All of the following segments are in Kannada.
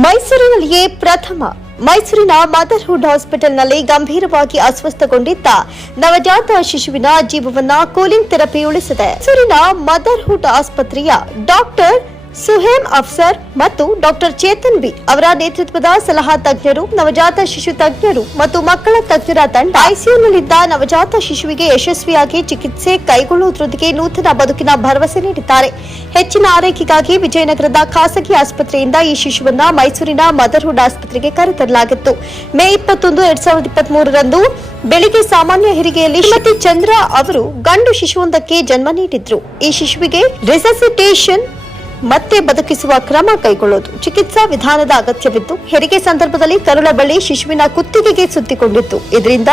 ಮೈಸೂರಿನಲ್ಲಿಯೇ ಪ್ರಥಮ ಮೈಸೂರಿನ ಮದರ್ಹುಡ್ ಹಾಸ್ಪಿಟಲ್ನಲ್ಲಿ ಗಂಭೀರವಾಗಿ ಅಸ್ವಸ್ಥಗೊಂಡಿದ್ದ ನವಜಾತ ಶಿಶುವಿನ ಜೀವವನ್ನ ಕೂಲಿಂಗ್ ಥೆರಪಿ ಉಳಿಸಿದೆ. ಮೈಸೂರಿನ ಮದರ್ಹುಡ್ ಆಸ್ಪತ್ರೆಯ ಡಾಕ್ಟರ್ ಸುಹೇಮ್ ಅಫ್ಸರ್ ಮತ್ತು ಡಾಕ್ಟರ್ ಚೇತನ್ ಬಿ ಅವರ ನೇತೃತ್ವದ ಸಲಹಾ ತಜ್ಞರು, ನವಜಾತ ಶಿಶು ತಜ್ಞರು ಮತ್ತು ಮಕ್ಕಳ ತಜ್ಞರ ತಂಡ ಐಸಿಯುನಲ್ಲಿದ್ದ ನವಜಾತ ಶಿಶುವಿಗೆ ಯಶಸ್ವಿಯಾಗಿ ಚಿಕಿತ್ಸೆ ಕೈಗೊಳ್ಳುವುದರೊಂದಿಗೆ ನೂತನ ಬದುಕಿನ ಭರವಸೆ ನೀಡಿದ್ದಾರೆ. ಹೆಚ್ಚಿನ ಆರೈಕೆಗಾಗಿ ವಿಜಯನಗರದ ಖಾಸಗಿ ಆಸ್ಪತ್ರೆಯಿಂದ ಈ ಶಿಶುವನ್ನ ಮೈಸೂರಿನ ಮದರ್ಹುಡ್ ಆಸ್ಪತ್ರೆಗೆ ಕರೆತರಲಾಗಿತ್ತು. ಮೇ 21, 2023ರಂದು ಬೆಳಿಗ್ಗೆ ಸಾಮಾನ್ಯ ಹೆರಿಗೆಯಲ್ಲಿ ಶ್ರೀಮತಿ ಚಂದ್ರ ಅವರು ಗಂಡು ಶಿಶುವೊಂದಕ್ಕೆ ಜನ್ಮ ನೀಡಿದ್ರು. ಈ ಶಿಶುವಿಗೆ ರಿಸಸಿಟೇಷನ್ ಮತ್ತೆ ಬದುಕಿಸುವ ಕ್ರಮ ಕೈಗೊಳ್ಳುವುದು ಚಿಕಿತ್ಸಾ ವಿಧಾನದ ಅಗತ್ಯವಿದ್ದು, ಹೆರಿಗೆ ಸಂದರ್ಭದಲ್ಲಿ ಕರುಳ ಬಳ್ಳಿ ಶಿಶುವಿನ ಕುತ್ತಿಗೆಗೆ ಸುತ್ತಿಕೊಂಡಿತ್ತು. ಇದರಿಂದ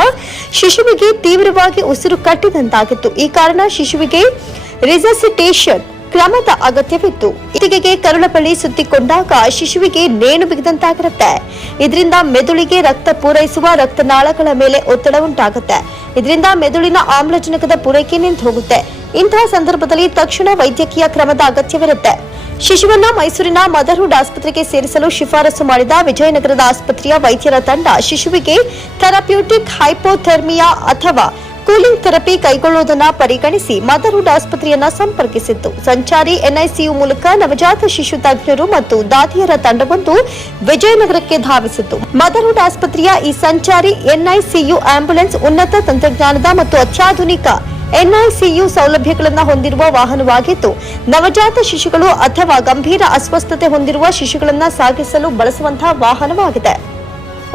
ಶಿಶುವಿಗೆ ತೀವ್ರವಾಗಿ ಉಸಿರು ಕಟ್ಟಿದಂತಾಗಿತ್ತು. ಈ ಕಾರಣ ಶಿಶುವಿಗೆ ರಿಸಸಿಟೇಷನ್ ಕ್ರಮದ ಅಗತ್ಯವಿತ್ತು. ಕುತ್ತಿಗೆಗೆ ಕರುಳ ಬಳ್ಳಿ ಸುತ್ತಿಕೊಂಡಾಗ ಶಿಶುವಿಗೆ ನೇಣು ಬಿಗಿದಂತಾಗಿರುತ್ತೆ. ಇದರಿಂದ ಮೆದುಳಿಗೆ ರಕ್ತ ಪೂರೈಸುವ ರಕ್ತನಾಳಗಳ ಮೇಲೆ ಒತ್ತಡ ಉಂಟಾಗುತ್ತೆ. ಇದರಿಂದ ಮೆದುಳಿನ ಆಮ್ಲಜನಕದ ಪೂರೈಕೆ ನಿಂತು ಹೋಗುತ್ತೆ. ಇಂತಹ ಸಂದರ್ಭದಲ್ಲಿ ತಕ್ಷಣ ವೈದ್ಯಕೀಯ ಕ್ರಮದ ಅಗತ್ಯವಿರುತ್ತೆ. ಶಿಶುವನ್ನ ಮೈಸೂರಿನ ಮದರ್ಹುಡ್ ಆಸ್ಪತ್ರೆಗೆ ಸೇರಿಸಲು ಶಿಫಾರಸು ಮಾಡಿದ ವಿಜಯನಗರದ ಆಸ್ಪತ್ರೆಯ ವೈದ್ಯರ ತಂಡ ಶಿಶುವಿಗೆ ಥೆರಪ್ಯೂಟಿಕ್ ಹೈಪೋಥೆರ್ಮಿಯಾ ಅಥವಾ ಕೂಲಿಂಗ್ ಥೆರಪಿ ಕೈಗೊಳ್ಳುವುದನ್ನು ಪರಿಗಣಿಸಿ ಮದರ್ಹುಡ್ ಆಸ್ಪತ್ರೆಯನ್ನ ಸಂಪರ್ಕಿಸಿತ್ತು. ಸಂಚಾರಿ ಎನ್ಐಸಿಯು ಮೂಲಕ ನವಜಾತ ಶಿಶು ತಜ್ಞರು ಮತ್ತು ದಾದಿಯರ ತಂಡವೊಂದು ವಿಜಯನಗರಕ್ಕೆ ಧಾವಿಸಿತ್ತು. ಮದರ್ಹುಡ್ ಆಸ್ಪತ್ರೆಯ ಈ ಸಂಚಾರಿ ಎನ್ಐಸಿಯು ಆಂಬ್ಯುಲೆನ್ಸ್ ಉನ್ನತ ತಂತ್ರಜ್ಞಾನದ ಮತ್ತು ಅತ್ಯಾಧುನಿಕ ಎನ್ಐಸಿಯು ಸೌಲಭ್ಯಗಳನ್ನು ಹೊಂದಿರುವ ವಾಹನವಾಗಿದ್ದು, ನವಜಾತ ಶಿಶುಗಳು ಅಥವಾ ಗಂಭೀರ ಅಸ್ವಸ್ಥತೆ ಹೊಂದಿರುವ ಶಿಶುಗಳನ್ನು ಸಾಗಿಸಲು ಬಳಸುವಂತಹ ವಾಹನವಾಗಿದೆ.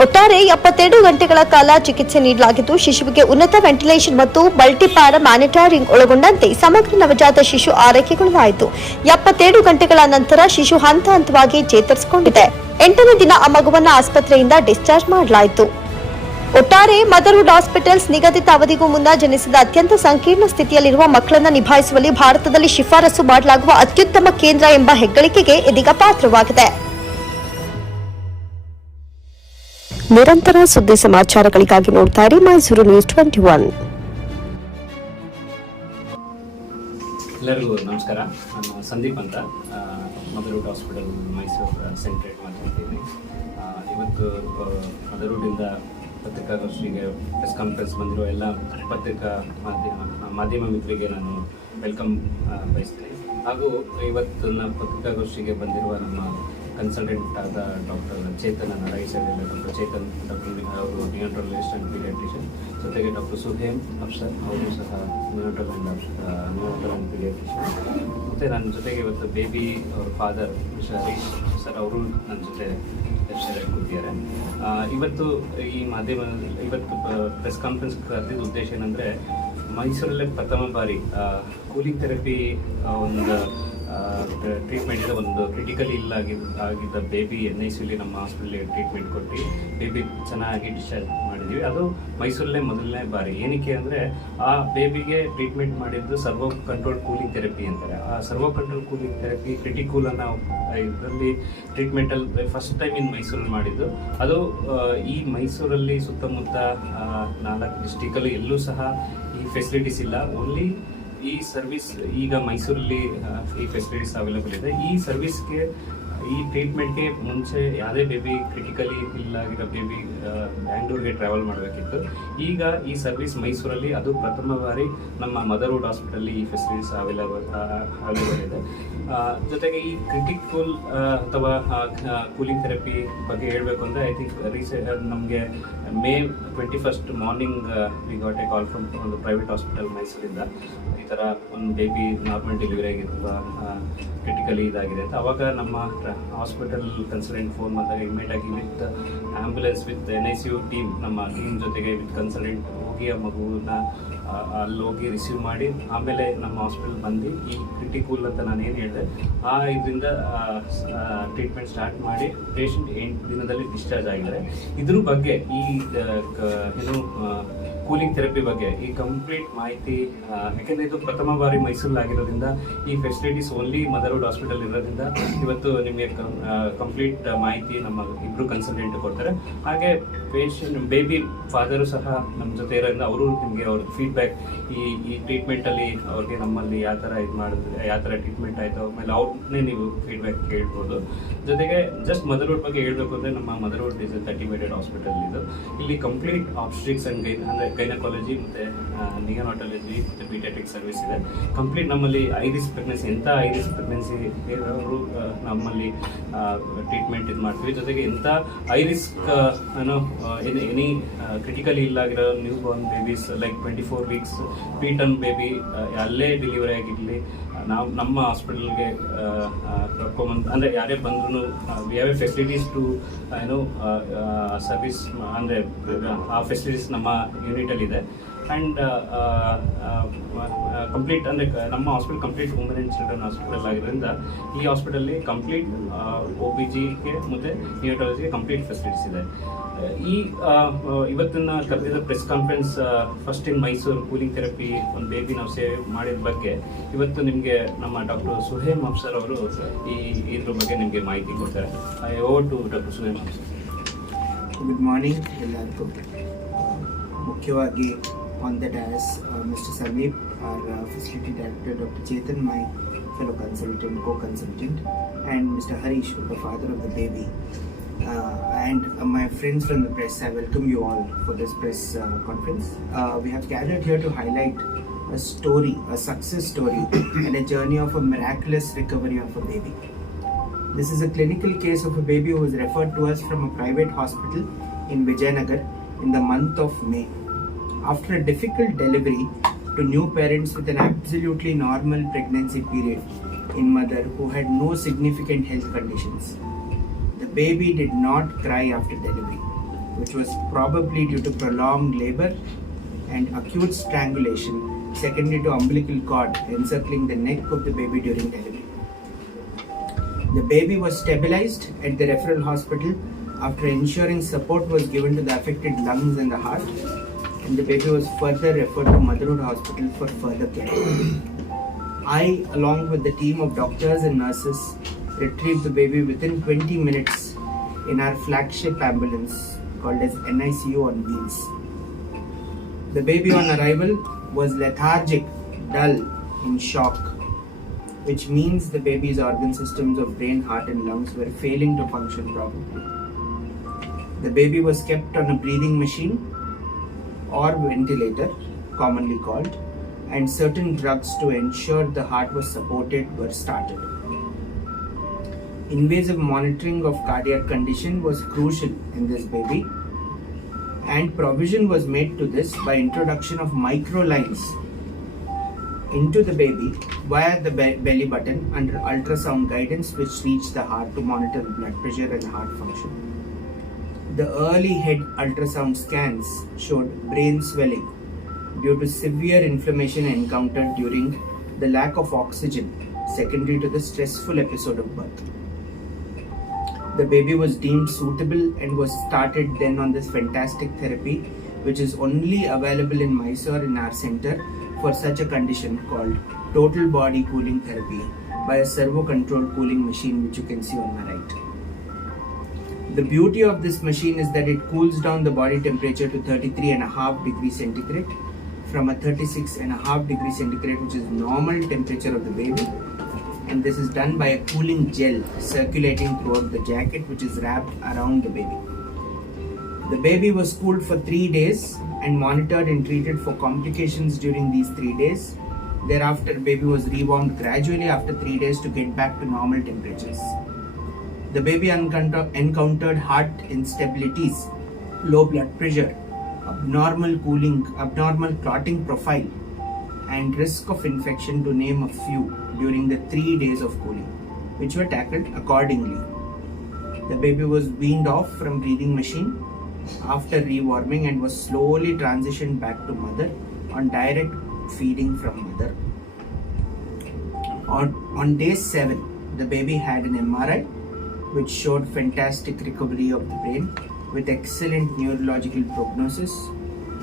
ಒಟ್ಟಾರೆ 72 ಗಂಟೆಗಳ ಕಾಲ ಚಿಕಿತ್ಸೆ ನೀಡಲಾಗಿದ್ದು, ಶಿಶುವಿಗೆ ಉನ್ನತ ವೆಂಟಿಲೇಷನ್ ಮತ್ತು ಮಲ್ಟಿಪ್ಯಾರಾ ಮಾನಿಟರಿಂಗ್ ಒಳಗೊಂಡಂತೆ ಸಮಗ್ರ ನವಜಾತ ಶಿಶು ಆರೈಕೆಗೊಳ್ಳಲಾಯಿತು. 72 ಗಂಟೆಗಳ ನಂತರ ಶಿಶು ಹಂತ ಹಂತವಾಗಿ ಚೇತರಿಸಿಕೊಂಡಿದೆ. 8ನೇ ದಿನ ಆ ಮಗುವನ್ನು ಆಸ್ಪತ್ರೆಯಿಂದ ಡಿಸ್ಚಾರ್ಜ್ ಮಾಡಲಾಯಿತು. ಒಟ್ಟಾರೆ ಮದರ್ಹುಡ್ ಹಾಸ್ಪಿಟಲ್ಸ್ ನಿಗದಿತ ಅವಧಿಗೂ ಮುನ್ನ ಜನಿಸಿದ ಅತ್ಯಂತ ಸಂಕೀರ್ಣ ಸ್ಥಿತಿಯಲ್ಲಿರುವ ಮಕ್ಕಳನ್ನು ನಿಭಾಯಿಸುವಲ್ಲಿ ಭಾರತದಲ್ಲಿ ಶಿಫಾರಸು ಮಾಡಲಾಗುವ ಅತ್ಯುತ್ತಮ ಕೇಂದ್ರ ಎಂಬ ಹೆಗ್ಗಳಿಕೆಗೆ ಇದೀಗ ಪಾತ್ರವಾಗಿದೆ. ನಿರಂತರ ಸುದ್ದಿ ಸಮಾಚಾರಗಳಿಗಾಗಿ ನೋಡ್ತಾ ಇರಿ ಮೈಸೂರು ನ್ಯೂಸ್ 21. ಎಲ್ಲರಿಗೂ ನಮಸ್ಕಾರ. ನಾನು ಸಂದೀಪ್ ಅಂತ, ಮದರ್ಹುಡ್ ಹಾಸ್ಪಿಟಲ್ ಮೈಸೂರು ಸೆಂಟ್ರೇಟ್ ಮಾತಾಡ್ತೀನಿ. ಇವತ್ತು ಮದರ್ಹುಡ್ಡಿಂದ ಪತ್ರಿಕಾಗೋಷ್ಠಿಗೆ ಪ್ರೆಸ್ ಕಾನ್ಫರೆನ್ಸ್ ಬಂದಿರುವ ಎಲ್ಲ ಪತ್ರಿಕಾ ಮಾಧ್ಯಮ ಮಿತ್ರರಿಗೆ ನಾನು ವೆಲ್ಕಮ್ ಬಯಸ್ತೀನಿ. ಹಾಗೂ ಇವತ್ತು ಪತ್ರಿಕಾಗೋಷ್ಠಿಗೆ ಬಂದಿರುವ ನಮ್ಮ ಕನ್ಸಲ್ಟೆಂಟ್ ಆದ ಡಾಕ್ಟರ್ ಚೇತನ್ ರೈಟ್ ಸೈಡಲ್ಲಿ ಡಾಕ್ಟರ್ ಚೇತನ್ ಅವರು ನ್ಯೂಟ್ರಲಿಸ್ಟ್ ಆ್ಯಂಡ್ ಪೀಡಿಯಾಟ್ರಿಷಿಯನ್, ಜೊತೆಗೆ ಡಾಕ್ಟರ್ ಸುಹೇಮ್ ಅಫ್ಸರ್ ಅವರು ಸಹ ನ್ಯೂಟ್ರಲ್ ಆ್ಯಂಡ್ ಪೀಡಿಯಾಟ್ರಿಷಿಯನ್, ಮತ್ತು ನನ್ನ ಜೊತೆಗೆ ಇವತ್ತು ಬೇಬಿ ಅವ್ರ ಫಾದರ್ ಹರೀಶ್ ಸರ್ ಅವರು ನನ್ನ ಜೊತೆ ಕೂತಿದ್ದಾರೆ. ಇವತ್ತು ಈ ಇವತ್ತು ಪ್ರೆಸ್ ಕಾನ್ಫರೆನ್ಸ್ ಕರೆದಿದ್ದ ಉದ್ದೇಶ ಏನಂದರೆ, ಮೈಸೂರಲ್ಲೇ ಪ್ರಥಮ ಬಾರಿ ಕೂಲಿಂಗ್ ಥೆರಪಿ ಒಂದು ಟ್ರೀಟ್ಮೆಂಟ್ ಇದೆ. ಒಂದು ಕ್ರಿಟಿಕಲಿ ಆಗಿದ್ದ ಬೇಬಿ NICUಲಿ ನಮ್ಮ ಹಾಸ್ಪಿಟಲ್ಗೆ ಟ್ರೀಟ್ಮೆಂಟ್ ಕೊಟ್ಟು ಬೇಬಿ ಚೆನ್ನಾಗಿ ಡಿಸ್ಚಾರ್ಜ್ ಮಾಡಿದ್ದೀವಿ. ಅದು ಮೈಸೂರಲ್ಲೇ ಮೊದಲನೇ ಬಾರಿ. ಏನಕ್ಕೆ ಅಂದರೆ, ಆ ಬೇಬಿಗೆ ಟ್ರೀಟ್ಮೆಂಟ್ ಮಾಡಿದ್ದು ಸರ್ವೋ ಕಂಟ್ರೋಲ್ ಕೂಲಿಂಗ್ ಥೆರಪಿ ಅಂತಾರೆ. ಆ ಸರ್ವೋ ಕಂಟ್ರೋಲ್ ಕೂಲಿಂಗ್ ಥೆರಪಿ ಕ್ರಿಟಿಕೂಲ್ ಅನ್ನೋ ಇದರಲ್ಲಿ ಟ್ರೀಟ್ಮೆಂಟಲ್ಲಿ ಫಸ್ಟ್ ಟೈಮ್ ಇನ್ ಮೈಸೂರಲ್ಲಿ ಮಾಡಿದ್ದು. ಅದು ಈ ಮೈಸೂರಲ್ಲಿ ಸುತ್ತಮುತ್ತ 4 ಡಿಸ್ಟಿಕಲ್ಲೂ ಎಲ್ಲೂ ಸಹ ಈ ಫೆಸಿಲಿಟೀಸ್ ಇಲ್ಲ. ಓನ್ಲಿ ಈ ಸರ್ವಿಸ್ ಈಗ ಮೈಸೂರಲ್ಲಿ ಈ ಫೆಸಿಲಿಟೀಸ್ ಅವೈಲೇಬಲ್ ಇದೆ. ಈ ಸರ್ವಿಸ್ಗೆ, ಈ ಟ್ರೀಟ್ಮೆಂಟ್ಗೆ ಮುಂಚೆ ಯಾವುದೇ ಬೇಬಿ ಕ್ರಿಟಿಕಲಿ ಇಲ್ಲಾಗಿರೋ ಬೇಬಿ ಬ್ಯಾಂಗ್ಳೂರ್ಗೆ ಟ್ರಾವೆಲ್ ಮಾಡಬೇಕಿತ್ತು. ಈಗ ಈ ಸರ್ವಿಸ್ ಮೈಸೂರಲ್ಲಿ ಅದು ಪ್ರಥಮ ಬಾರಿ ನಮ್ಮ ಮದರ್ಹುಡ್ ಹಾಸ್ಪಿಟಲ್ಲಿ ಈ ಫೆಸಿಲಿಟೀಸ್ ಅವೈಲೇಬಲ್ ಇದೆ. ಜೊತೆಗೆ ಈ ಕ್ರಿಟಿಕಲ್ ಅಥವಾ ಕೂಲಿಂಗ್ ಥೆರಪಿ ಬಗ್ಗೆ ಹೇಳಬೇಕು ಅಂದರೆ, ಐ ಥಿಂಕ್ ನಮಗೆ May 21 morning we got A call from ಒಂದು ಪ್ರೈವೇಟ್ ಹಾಸ್ಪಿಟಲ್ ಮೈಸೂರಿಂದ. ಈ ಥರ ಒಂದು ಬೇಬಿ ನಾರ್ಮಲ್ ಡೆಲಿವರಿ ಆಗಿರುವ ಕ್ರಿಟಿಕಲಿ ಇದಾಗಿದೆ ಅಂತ. ಅವಾಗ ನಮ್ಮ ಹಾಸ್ಪಿಟಲ್ ಕನ್ಸಲ್ಟೆಂಟ್ ಫೋನ್ ಮಾಡಿದಾಗ ಇಮಿಡಿಯೇಟಾಗಿ with ambulance with NICU team, ನಮ್ಮ ಟೀಮ್ ಜೊತೆಗೆ ವಿತ್ ಕನ್ಸಲ್ಟೆಂಟ್ ಹೋಗಿ ಆ ಮಗುವನ್ನ ಅಲ್ಲಿ ಹೋಗಿ ರಿಸೀವ್ ಮಾಡಿ, ಆಮೇಲೆ ನಮ್ಮ ಹಾಸ್ಪಿಟಲ್ ಬಂದು ಈ ಕ್ರಿಟಿಕೂಲ್ ಅಂತ ನಾನು ಏನು ಹೇಳಿದೆ ಇದರಿಂದ ಟ್ರೀಟ್ಮೆಂಟ್ ಸ್ಟಾರ್ಟ್ ಮಾಡಿ ಪೇಷಂಟ್ 8 ದಿನದಲ್ಲಿ ಡಿಸ್ಚಾರ್ಜ್ ಆಗಿದ್ದಾರೆ. ಇದ್ರ ಬಗ್ಗೆ ಈ ಏನು ಕೂಲಿಂಗ್ ಥೆರಪಿ ಬಗ್ಗೆ ಈ ಕಂಪ್ಲೀಟ್ ಮಾಹಿತಿ, ಯಾಕೆಂದರೆ ಇದು ಪ್ರಥಮ ಬಾರಿ ಮೈಸೂರಿಲಾಗಿರೋದ್ರಿಂದ ಈ ಫೆಸಿಲಿಟೀಸ್ ಓನ್ಲಿ ಮದರ್ಹುಡ್ ಹಾಸ್ಪಿಟಲ್ ಇರೋದ್ರಿಂದ ಇವತ್ತು ನಿಮಗೆ ಕಂಪ್ಲೀಟ್ ಮಾಹಿತಿ ನಮ್ಮ ಇಬ್ಬರು ಕನ್ಸಲ್ಟೆಂಟ್ ಕೊಡ್ತಾರೆ. ಹಾಗೆ ಪೇಷಂಟ್ ಬೇಬಿ ಫಾದರು ಸಹ ನಮ್ಮ ಜೊತೆ ಇರೋದ್ರಿಂದ ಅವರು ನಿಮಗೆ ಅವ್ರ ಫೀಡ್ಬ್ಯಾಕ್ ಈ ಟ್ರೀಟ್ಮೆಂಟಲ್ಲಿ ಅವ್ರಿಗೆ ನಮ್ಮಲ್ಲಿ ಯಾವ ಥರ ಇದು ಮಾಡಿದ್ರೆ, ಯಾವ ಥರ ಟ್ರೀಟ್ಮೆಂಟ್ ಆಯಿತು, ಆಮೇಲೆ ಅವ್ರನ್ನೇ ನೀವು ಫೀಡ್ಬ್ಯಾಕ್ ಕೇಳ್ಬೋದು. ಜೊತೆಗೆ ಜಸ್ಟ್ ಮದರ್ಹುಡ್ ಬಗ್ಗೆ ಹೇಳಬೇಕು ಅಂದರೆ ನಮ್ಮ ಮದರ್ಹುಡ್ ಇಸ್ 30 ಬೆಡೆಡ್ ಹಾಸ್ಪಿಟಲ್ ಇದು. ಇಲ್ಲಿ ಕಂಪ್ಲೀಟ್ ಆಬ್ಸ್ಟ್ರಿಕ್ಸ್ ಆ್ಯಂಡ್ ಅಂದರೆ ಗೈನಕಾಲಜಿ ಮತ್ತು ನಿಯೋನಾಟಾಲಜಿ ಮತ್ತು ಪೀಡಿಯಾಟ್ರಿಕ್ ಸರ್ವಿಸ್ ಇದೆ. ಕಂಪ್ಲೀಟ್ ನಮ್ಮಲ್ಲಿ ಐರಿಸ್ ಪ್ರೆಗ್ನೆನ್ಸಿ, ಎಂಥ ಐರಿಸ್ ಪ್ರೆಗ್ನೆನ್ಸಿ ಇರೋರು ನಮ್ಮಲ್ಲಿ ಟ್ರೀಟ್ಮೆಂಟ್ ಇದು ಮಾಡ್ತೀವಿ. ಜೊತೆಗೆ ಎಂಥ ಐರಿಸ್ ಎನಿ ಕ್ರಿಟಿಕಲಿ ಇಲ್ಲಾಗಿರೋ newborn babies like 24 weeks preterm baby ಅಲ್ಲೇ ಡೆಲಿವರಿ ಆಗಿರಲಿ ನಾವು ನಮ್ಮ ಹಾಸ್ಪಿಟಲ್ಗೆ ಕರ್ಕೊಂಬಂದು, ಅಂದರೆ ಯಾರೇ ಬಂದ್ರೂ we have a facilities to service, ಅಂದರೆ ಆ ಫೆಸಿಲಿಟೀಸ್ ನಮ್ಮ ಯೂನಿಟಲ್ಲಿದೆ. ಆ್ಯಂಡ್ ಕಂಪ್ಲೀಟ್ ಅಂದರೆ ನಮ್ಮ hospital complete women and children hospital ಆಗಿರೋದ್ರಿಂದ ಈ ಹಾಸ್ಪಿಟಲ್ಲಿ ಕಂಪ್ಲೀಟ್ OBGಗೆ ಮತ್ತು ನಿಯೋಟಾಲಜಿಗೆ ಕಂಪ್ಲೀಟ್ ಫೆಸಿಲಿಟೀಸ್ ಇದೆ. ಈ ಇವತ್ತಿನ ಕರೆದಿದ್ದ ಪ್ರೆಸ್ ಕಾನ್ಫರೆನ್ಸ್ ಫಸ್ಟ್ ಇನ್ ಮೈಸೂರು ಕೂಲಿಂಗ್ ಥೆರಪಿ ಒಂದು ಬೇಬಿ ನಾವು ಸೇವೆ ಮಾಡಿದ ಬಗ್ಗೆ ಇವತ್ತು ನಿಮಗೆ ನಮ್ಮ ಡಾಕ್ಟರ್ ಸುಹೇಮ್ ಅಫ್ಸರ್ ಅವರು ಇದ್ರ ಬಗ್ಗೆ ನಿಮಗೆ ಮಾಹಿತಿ ಕೊಡ್ತಾರೆ. Over to doctor Suhem Afsar. Good morning ಎಲ್ಲರಿಗೂ. ಮುಖ್ಯವಾಗಿ on the dais mister Sandeep, our facility director, Dr. Chetan, my fellow consultant, co-consultant, and Mr. Harish, the father of the baby. And my friends from the press, I welcome you all for this press conference. We have gathered here to highlight a story, a success story, and a journey of a miraculous recovery of a baby. This is a clinical case of a baby who was referred to us from a private hospital in Vijayanagar in the month of May. After a difficult delivery to new parents with an absolutely normal pregnancy period in mother who had no significant health conditions. The baby did not cry after delivery, which was probably due to prolonged labor and acute strangulation secondary to umbilical cord encircling the neck of the baby during delivery. The baby was stabilized at the referral hospital after ensuring support was given to the affected lungs and the heart, and the baby was further referred to Motherhood Hospital for further care. I, along with the team of doctors and nurses, retrieved the baby within 20 minutes in our flagship ambulance called as NICU on wheels. The baby on arrival was lethargic, dull, in shock, which means the baby's organ systems of brain, heart and lungs were failing to function properly. The baby was kept on a breathing machine or ventilator, commonly called, and certain drugs to ensure the heart was supported were started. Invasive monitoring of cardiac condition was crucial in this baby, and provision was made to this by introduction of microlines into the baby via the belly button under ultrasound guidance, which reached the heart to monitor blood pressure and heart function. The early head ultrasound scans showed brain swelling due to severe inflammation encountered during the lack of oxygen secondary to the stressful episode of birth. The baby was deemed suitable and was started then on this fantastic therapy, which is only available in Mysore in our center for such a condition called total body cooling therapy by a servo-controlled cooling machine, which you can see on my right. The beauty of this machine is that it cools down the body temperature to 33.5 degrees centigrade from a 36.5 degrees centigrade, which is normal temperature of the baby. And this is done by a cooling gel circulating throughout the jacket, which is wrapped around the baby. The baby was cooled for 3 days and monitored and treated for complications during these 3 days. Thereafter, baby was rewarmed gradually after 3 days to get back to normal temperatures. The baby encountered heart instabilities, low blood pressure, abnormal clotting profile, and risk of infection, to name a few, during the 3 days of cooling, which were tackled accordingly. The baby was weaned off from breathing machine after rewarming and was slowly transitioned back to mother on direct feeding from mother. On day 7, the baby had an MRI which showed fantastic recovery of the brain with excellent neurological prognosis,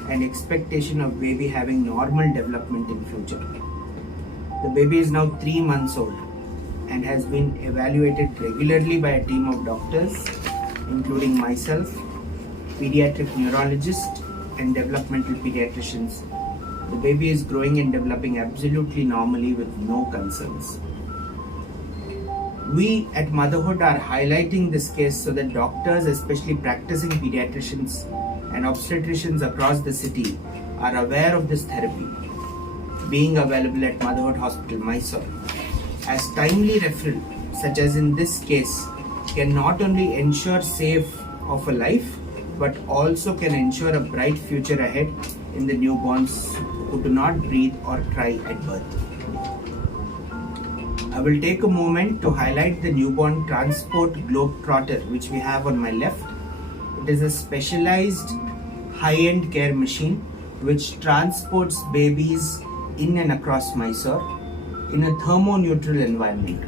and expectation of baby having normal development in future. The baby is now 3 months old and has been evaluated regularly by a team of doctors, including myself, pediatric neurologist, and developmental pediatricians. The baby is growing and developing absolutely normally with no concerns. We at Motherhood are highlighting this case so that doctors, especially practicing pediatricians and obstetricians across the city, are aware of this therapy being available at Motherhood Hospital, Mysore. As timely referral, such as in this case, can not only ensure save of a life, but also can ensure a bright future ahead in the newborns who do not breathe or cry at birth. I will take a moment to highlight the newborn transport globetrotter which we have on my left. It is a specialized high-end care machine which transports babies in and across Mysore in a thermoneutral environment.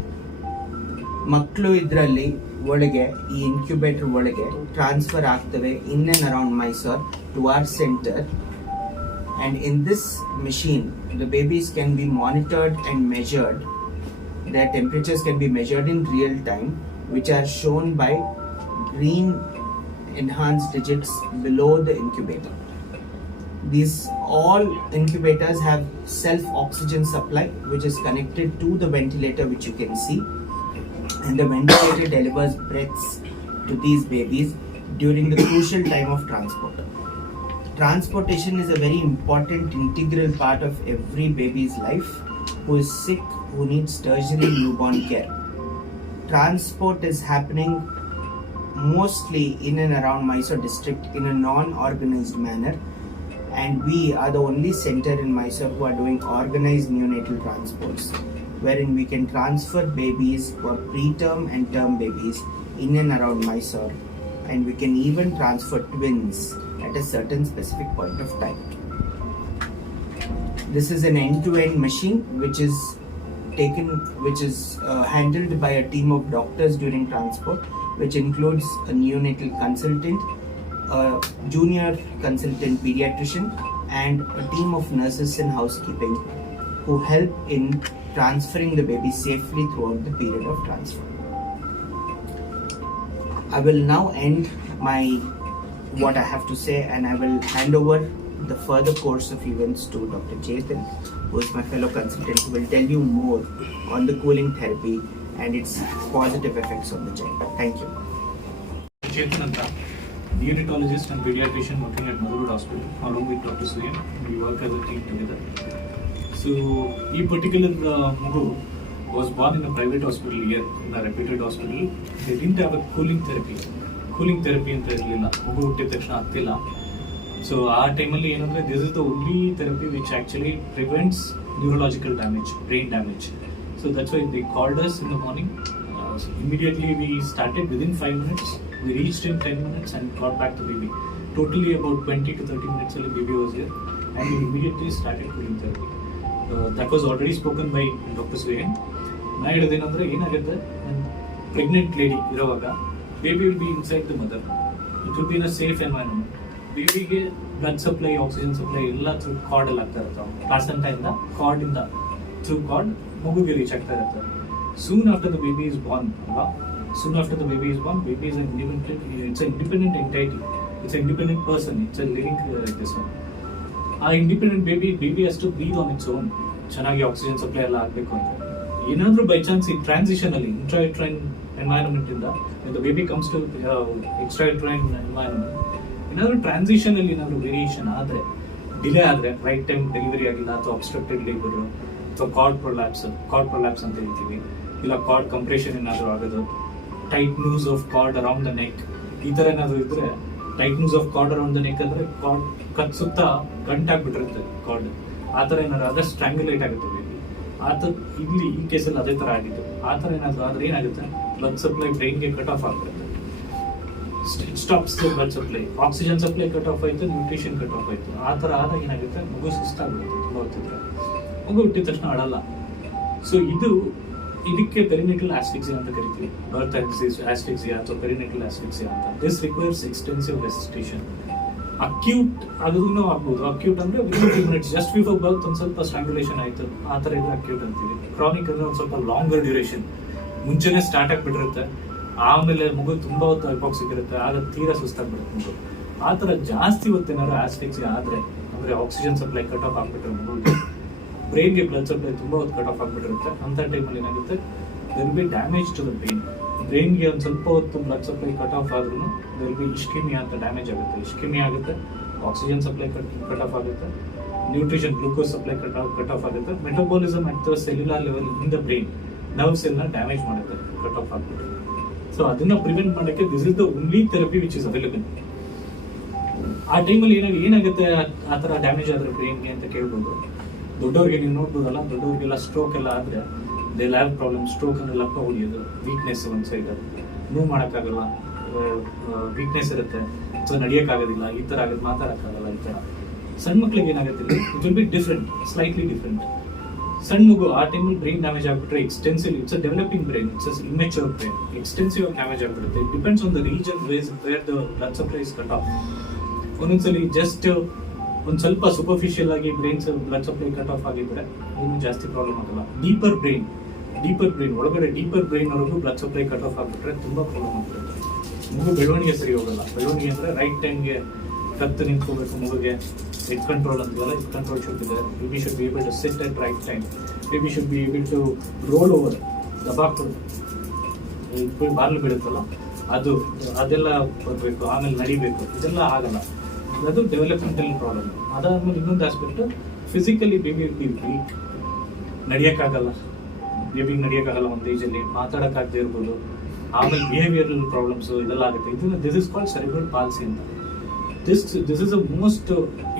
ಮಕ್ಕಳು ಇದರಲ್ಲಿ ಒಳಗೆ ಈ ಇನ್ಕ್ಯುಬೇಟರ್ ಒಳಗೆ ಟ್ರಾನ್ಸ್ಫರ್ ಆಗ್ತವೆ in and around Mysore to our center, and in this machine the babies can be monitored and measured. Their temperatures can be measured in real time, which are shown by green enhanced digits below the incubator. These all incubators have self oxygen supply which is connected to the ventilator which you can see, and the ventilator delivers breaths to these babies during the crucial time of transport. Transportation is a very important integral part of every baby's life who is sick, who needs tertiary newborn care. Transport is happening mostly in and around Mysore district in a non-organized manner, and we are the only center in Mysore who are doing organized neonatal transports, wherein we can transfer babies who are preterm and term babies in and around Mysore, and we can even transfer twins at a certain specific point of time. This is an end-to-end machine which is handled by a team of doctors during transport, which includes a neonatal consultant, a junior consultant pediatrician, and a team of nurses and housekeeping who help in transferring the baby safely throughout the period of transfer. I will now end what I have to say, and I will hand over the further course of events to Dr. Chetan, who is my fellow consultant, who will tell you more on the cooling therapy and its positive effects on the child. Thank you. Chetan Anta, neonatologist and pediatrician working at Motherhood Hospital, along with Dr. Swain. We work as a team together. So, this particular Mugu was born in a private hospital here, in a reputed hospital. They didn't have a cooling therapy. Cooling therapy ಅಂತ ಇರಲಿಲ್ಲ, ಮಗು ಹುಟ್ಟಿದ ತಕ್ಷಣ ಆಗ್ತಿಲ್ಲ. ಸೊ ಆ ಟೈಮಲ್ಲಿ ಏನಂದರೆ this is the only therapy which actually prevents neurological damage, brain damage. So that's why they called as in the morning. Immediately we started within 5 minutes. We reached in 10 minutes and got back the baby. Totally about 20 to 30 minutes the baby was here, and we immediately started cooling therapy. That was already spoken by Dr. Swain. ನಾ ಹೇಳೋದೇನಂದ್ರೆ ಏನಾಗುತ್ತೆ, ಪ್ರೆಗ್ನೆಂಟ್ ಲೇಡಿ ಇರುವಾಗ baby will be inside the mother. It will be in a safe environment. ಬೇಬಿಗೆ ಬ್ಲಡ್ ಸಪ್ಲೈ, ಆಕ್ಸಿಜನ್ ಸಪ್ಲೈ ಎಲ್ಲ ಥ್ರೂ ಕಾರ್ಡ್ ಅಲ್ಲಿ ಆಗ್ತಾ ಇರ್ತಾವೆ. ಪ್ಲಾಸೆಂಟಾ ಇಂದ ಕಾರ್ಡ್ ಇಂದ ಥ್ರೂ ಕಾರ್ಡ್ ಮಗುಗೆ ರೀಚ್ ಆಗ್ತಾ ಇರುತ್ತೆ. Soon after the baby is born, baby is an independent entity. It's an independent person. It's a living this one. ಆ independent baby has to breathe on its own. ಚೆನ್ನಾಗಿ ಆಕ್ಸಿಜನ್ ಸಪ್ಲೈ ಎಲ್ಲ ಆಗಬೇಕು ಅಂತ. ಏನಾದರೂ ಬೈ ಚಾನ್ಸ್ ಈ ಟ್ರಾನ್ಸಿಷನ್ ಅಲ್ಲಿ ಇಂಟ್ರಾಯುಟ್ರೈನ್ ಎನ್ವೈರನ್ಮೆಂಟ್ ಇಂದ the baby comes to extra-uterine environment, ಏನಾದರೂ ಟ್ರಾನ್ಸಿಷನ್ ಅಲ್ಲಿ ಏನಾದರೂ ವೇರಿಯೇಷನ್ ಆದರೆ, ಡಿಲೇ ಆದರೆ, ರೈಟ್ ಟೈಮ್ ಡೆಲಿವರಿ ಆಗಿಲ್ಲ ಅಥವಾ ಅಬ್ಸ್ಟ್ರಕ್ಟೆಡ್ ಲೇಬರ್ ಅಥವಾ ಕಾರ್ಡ್ ಪ್ರೊಲ್ಯಾಪ್ಸ್ ಅಂತ ಹೇಳ್ತೀವಿ, ಇಲ್ಲ ಕಾರ್ಡ್ ಕಂಪ್ರೆಷನ್ ಏನಾದರೂ ಆಗೋದು, tight news of card around the neck, ಈ ಥರ ಏನಾದರೂ ಇದ್ರೆ, tight news of card around the neck ಅಂದರೆ ಕಾರ್ಡ್ ಕತ್ ಸುತ್ತ ಗಂಟಾಗ್ಬಿಟ್ಟಿರುತ್ತೆ ಕಾರ್ಡ್, ಆ ಥರ ಏನಾದ್ರು ಆದರೆ ಸ್ಟ್ರ್ಯಾಂಗ್ಯುಲೇಟ್ ಆಗುತ್ತೆ ಬೇಬಿ. ಆ ಥರ ಇಲ್ಲಿ ಈ ಕೇಸಲ್ಲಿ ಅದೇ ಥರ ಆಗಿತ್ತು. ಆ ಥರ ಏನಾದರೂ ಆದರೆ ಏನಾಗುತ್ತೆ, ಬ್ಲಡ್ ಸಪ್ಲೈ ಬ್ರೈನ್ಗೆ ಕಟ್ ಆಫ್ ಆಗ್ಬಿಡುತ್ತೆ. It stops the blood supply, oxygen supply cut of ಆಯಿತು, ನ್ಯೂಟ್ರಿಷನ್ ಕಟ್ ಆಫ್ ಆಯಿತು. ಆ ಥರ ಆದಾಗ ಏನಾಗುತ್ತೆ, ಮಗು ಸುಸ್ತಾಗ್ಬಿಡುತ್ತೆ. ತುಂಬ ಹೊತ್ತಿದ್ರೆ ಮಗು ಹುಟ್ಟಿದ ತಕ್ಷಣ ಅಳಲ್ಲ. ಸೊ ಇದಕ್ಕೆ ಪೆರಿನೆಟಲ್ ಆಸ್ಫಿಕ್ಸಿಯಾ ಅಂತ ಕರಿತೀವಿ. ಬರ್ತ್ ಆಸ್ಫಿಕ್ಸಿಯಾ ಅಥವಾ ಪೆರಿನೆಟಲ್ ಆಸ್ಫಿಕ್ಸಿಯಾ ಅಂತ. This requires extensive resuscitation. Acute ಅದನ್ನು ಆಗ್ಬೋದು. ಅಕ್ಯೂಟ್ ಅಂದ್ರೆ within 3 minutes just before birth ಒಂದು ಸ್ವಲ್ಪ ಸ್ಟ್ರಾಂಗ್ಯುಲೇಷನ್ ಆಯ್ತು, ಆ ಥರ ಇದ್ರೆ ಅಕ್ಯೂಟ್ ಅಂತೀವಿ. ಕ್ರಾನಿಕ್ ಅಂದ್ರೆ ಒಂದು ಸ್ವಲ್ಪ ಲಾಂಗರ್ ಡ್ಯೂರೇಷನ್, ಮುಂಚೆನೆ ಸ್ಟಾರ್ಟ್ ಆಗಿಬಿಟ್ಟಿರುತ್ತೆ, ಆಮೇಲೆ ಮಗು ತುಂಬಾ ಹೊತ್ತು ಹೈಪಾಕ್ಸಿಕ್ ಇರುತ್ತೆ, ಆಗ ತೀರಾ ಸುಸ್ತಾಗ್ಬಿಡುತ್ತೆ ಮಗು. ಆ ಥರ ಜಾಸ್ತಿ ಹೊತ್ತೇನಾದ್ರು ಆಸ್ಫಿಕ್ಸಿ ಆದ್ರೆ, ಅಂದ್ರೆ ಆಕ್ಸಿಜನ್ ಸಪ್ಲೈ ಕಟ್ ಆಫ್ ಆಗ್ಬಿಟ್ರೆ ಮಗುಗೆ, ಬ್ರೈನ್ಗೆ ಬ್ಲಡ್ ಸಪ್ಲೈ ತುಂಬಾ ಹೊತ್ತು ಕಟ್ ಆಫ್ ಆಗ್ಬಿಟ್ಟಿರುತ್ತೆ, ಅಂತ ಟೈಮಲ್ಲಿ ಏನಾಗುತ್ತೆ, there will be damage to the ಬ್ರೈನ್ಗೆ ಒಂದು ಸ್ವಲ್ಪ ಹೊತ್ತು ಬ್ಲಡ್ ಸಪ್ಲೈ ಕಟ್ ಆಫ್ ಆದ್ರೂ ದೆರ್ ವಿಲ್ ಬಿ ಇಸ್ಕಿಮಿಯಾ ಅಂತ ಡ್ಯಾಮೇಜ್ ಆಗುತ್ತೆ. ಇಸ್ಕಿಮಿಯಾ ಆಗುತ್ತೆ, ಆಕ್ಸಿಜನ್ ಸಪ್ಲೈ ಕಟ್ ಆಫ್ ಆಗುತ್ತೆ, nutrition glucose supply cut off ಆಗುತ್ತೆ, metabolism at the cellular level in the brain nerve cell ನ ಡ್ಯಾಮೇಜ್ ಮಾಡುತ್ತೆ ಕಟ್ ಆಫ್ ಆಗ್ಬಿಟ್ಟು. ಸೊ ಅದನ್ನ ಪ್ರಿವೆಂಟ್ ಮಾಡಕ್ಕೆ this is the only therapy which is available. ಆ ಟೈಮಲ್ಲಿ ಏನಾಗುತ್ತೆ ಆ ಥರ ಡ್ಯಾಮೇಜ್ ಆದ್ರೆ ಬ್ರೈನ್ಗೆ ಅಂತ ಕೇಳ್ಬೋದು. ದೊಡ್ಡವ್ರಿಗೆ ನೀವು ನೋಡ್ಬೋದಲ್ಲ, ದೊಡ್ಡವ್ರಿಗೆಲ್ಲ ಸ್ಟ್ರೋಕ್ ಎಲ್ಲ ಆದ್ರೆ ದೇ ಲ್ಯಾವ್ ಪ್ರಾಬ್ಲಮ್, ಸ್ಟ್ರೋಕ್ ಅಂದ್ರೆ ಲಪ್ಪ ಹೊಡಿಯೋದು, ವೀಕ್ನೆಸ್ ಒಂದು ಸೈಡ್, ಮೂವ್ ಮಾಡೋಕ್ಕಾಗಲ್ಲ, ವೀಕ್ನೆಸ್ ಇರುತ್ತೆ, ಸೊ ನಡೆಯೋಕ್ಕಾಗೋದಿಲ್ಲ, ಈ ಥರ ಆಗೋದು, ಮಾತಾಡೋಕ್ಕಾಗಲ್ಲ, ಈ ಥರ. ಸಣ್ಣ ಮಕ್ಳಿಗೆ ಏನಾಗುತ್ತೆ, it will be different, slightly different. ಸಣ್ಣ ಮಗು ಆ ಟೈಮಲ್ಲಿ ಬ್ರೈನ್ ಡ್ಯಾಮೇಜ್ ಆಗ್ಬಿಟ್ರೆ extensive, it's a developing brain, it's immature brain, extensive damage ಆಗ್ಬಿಡುತ್ತೆ. It depends on the region where the blood supply is cut off. ಒಂದೊಂದ್ಸಲಿ ಜಸ್ಟ್ ಒಂದು ಸ್ವಲ್ಪ ಸೂಪರ್ಫಿಷಿಯಲ್ ಆಗಿ brain's blood supply cut off ಆಗಿದ್ರೆ ಏನು ಜಾಸ್ತಿ ಪ್ರಾಬ್ಲಮ್ ಆಗಲ್ಲ. ಡೀಪರ್ ಬ್ರೈನ್ ಒಳಗಡೆ ಡೀಪರ್ ಬ್ರೈನ್ ವರೆಗೂ ಬ್ಲಡ್ ಸಪ್ಲೈ ಕಟ್ ಆಫ್ ಆಗಿಬಿಟ್ರೆ ತುಂಬಾ ಪ್ರಾಬ್ಲಮ್ ಆಗ್ಬಿಡುತ್ತೆ. ಮಗು ಬೆಳವಣಿಗೆ ಸರಿ ಹೋಗಲ್ಲ. ಬೆಳವಣಿಗೆ ಅಂದ್ರೆ ರೈಟ್ ಟೈಮ್ಗೆ ಕತ್ತು ನಿಂತ್ಕೋಬೇಕು, ಮಗುಗೆ ಹೆಡ್ ಕಂಟ್ರೋಲ್ ಅಂತೀವಲ್ಲ, ಹೆಡ್ ಕಂಟ್ರೋಲ್ ಶುಡ್ ಇದೆ. Baby should be able to sit at right time, baby should be able to roll over, ದಬಾಕು ಬಾರ್ಲು ಬೀಳುತ್ತಲ್ಲ ಅದೆಲ್ಲ ಬರಬೇಕು, ಆಮೇಲೆ ನಡಿಬೇಕು, ಇದೆಲ್ಲ ಆಗಲ್ಲ. ಅದು ಡೆವಲಪ್ಮೆಂಟಲ್ ಪ್ರಾಬ್ಲಮ್. ಅದಾದ್ಮೇಲೆ ಇನ್ನೊಂದು ಆಸ್ಪೆಕ್ಟ್, ಫಿಸಿಕಲಿ ಬೇಬಿ ವೀಕ್, ನಡೆಯೋಕ್ಕಾಗಲ್ಲ, ಬೇಬಿಗೆ ನಡೆಯೋಕ್ಕಾಗಲ್ಲ ಒಂದು ಏಜಲ್ಲಿ, ಮಾತಾಡೋಕ್ಕಾಗದೇ ಇರ್ಬೋದು. ಆಮೇಲೆ ಬಿಹೇವಿಯರಲ್ ಪ್ರಾಬ್ಲಮ್ಸ್ ಇದೆಲ್ಲ ಆಗುತ್ತೆ. ಇದನ್ನ this is called cerebral policy ಅಂತ. ದಿಸ್ ಇಸ್ ಅ ಮೋಸ್ಟ್,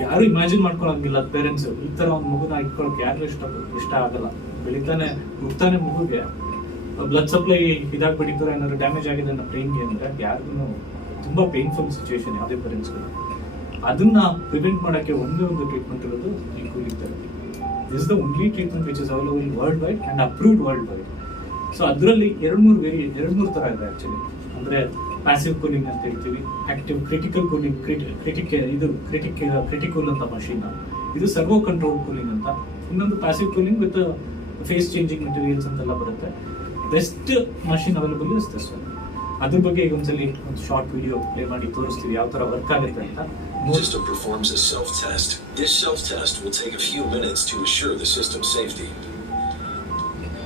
ಯಾರು ಇಮ್ಯಾಜಿನ್ ಮಾಡ್ಕೊಳಂಗಿಲ್ಲ ಪೇರೆಂಟ್ಸ್. ಈ ತರ ಒಂದು ಮಗುನ ಇಟ್ಕೊಳಕ್ ಯಾರು ಇಷ್ಟ ಆಗಲ್ಲ. ಬೆಳಿತಾನೆ ಹುಡ್ತಾನೆ ಮಗುಗೆ ಬ್ಲಡ್ ಸಪ್ಲೈ ಇದಾಗ್ಬಿಟ್ಟಿದ್ರೆ, ಏನಾದ್ರು ಡ್ಯಾಮೇಜ್ ಆಗಿದೆ ಅನ್ನೋ ಬ್ರೈನ್ಗೆ ಅಂದ್ರೆ ಯಾರಿಗೂ ತುಂಬಾ ಪೇನ್ಫುಲ್ ಸಿಚುವೇಶನ್ ಯಾವುದೇ ಪೇರೆಂಟ್ಸ್ಗಳು. ಅದನ್ನ ಪ್ರಿವೆಂಟ್ ಮಾಡಕ್ಕೆ ಒಂದೇ ಒಂದು ಟ್ರೀಟ್ಮೆಂಟ್ ಇರೋದು ಈ cooling therapy. This is the only treatment which is available world wide and approved world wide. So ಅದರಲ್ಲಿ ಎರಡು ತರ ಇದೆ ಆಕ್ಚುಲಿ. ಅಂದ್ರೆ ಪ್ಯಾಸಿವ್ ಕೂಲಿಂಗ್ ಅಂತ ಹೇಳ್ತೀವಿ, ಆಕ್ಟಿವ್ ಕ್ರಿಟಿಕಲ್ ಕೂಲಿಂಗ್, ಕ್ರಿಟಿಕಲ್ ಅಂತ ಮಷೀನ್, ಇದು ಸರ್ವೋ ಕಂಟ್ರೋಲ್ ಕೂಲಿಂಗ್ ಅಂತ. ಇನ್ನೊಂದು passive cooling with phase changing materials ಅಂತೆಲ್ಲ ಬರುತ್ತೆ. Best machine available is this one. ಅದ್ರ ಬಗ್ಗೆ ಈಗ ಒಂದ್ಸಲಿ ಒಂದು ಶಾರ್ಟ್ ವಿಡಿಯೋ ಪ್ಲೇ ಮಾಡಿ ತೋರಿಸ್ತೀವಿ ಯಾವ ತರ ವರ್ಕ್ ಆಗುತ್ತೆ ಅಂತ. System performs a self-test. This self-test will take a few minutes to assure the system's safety.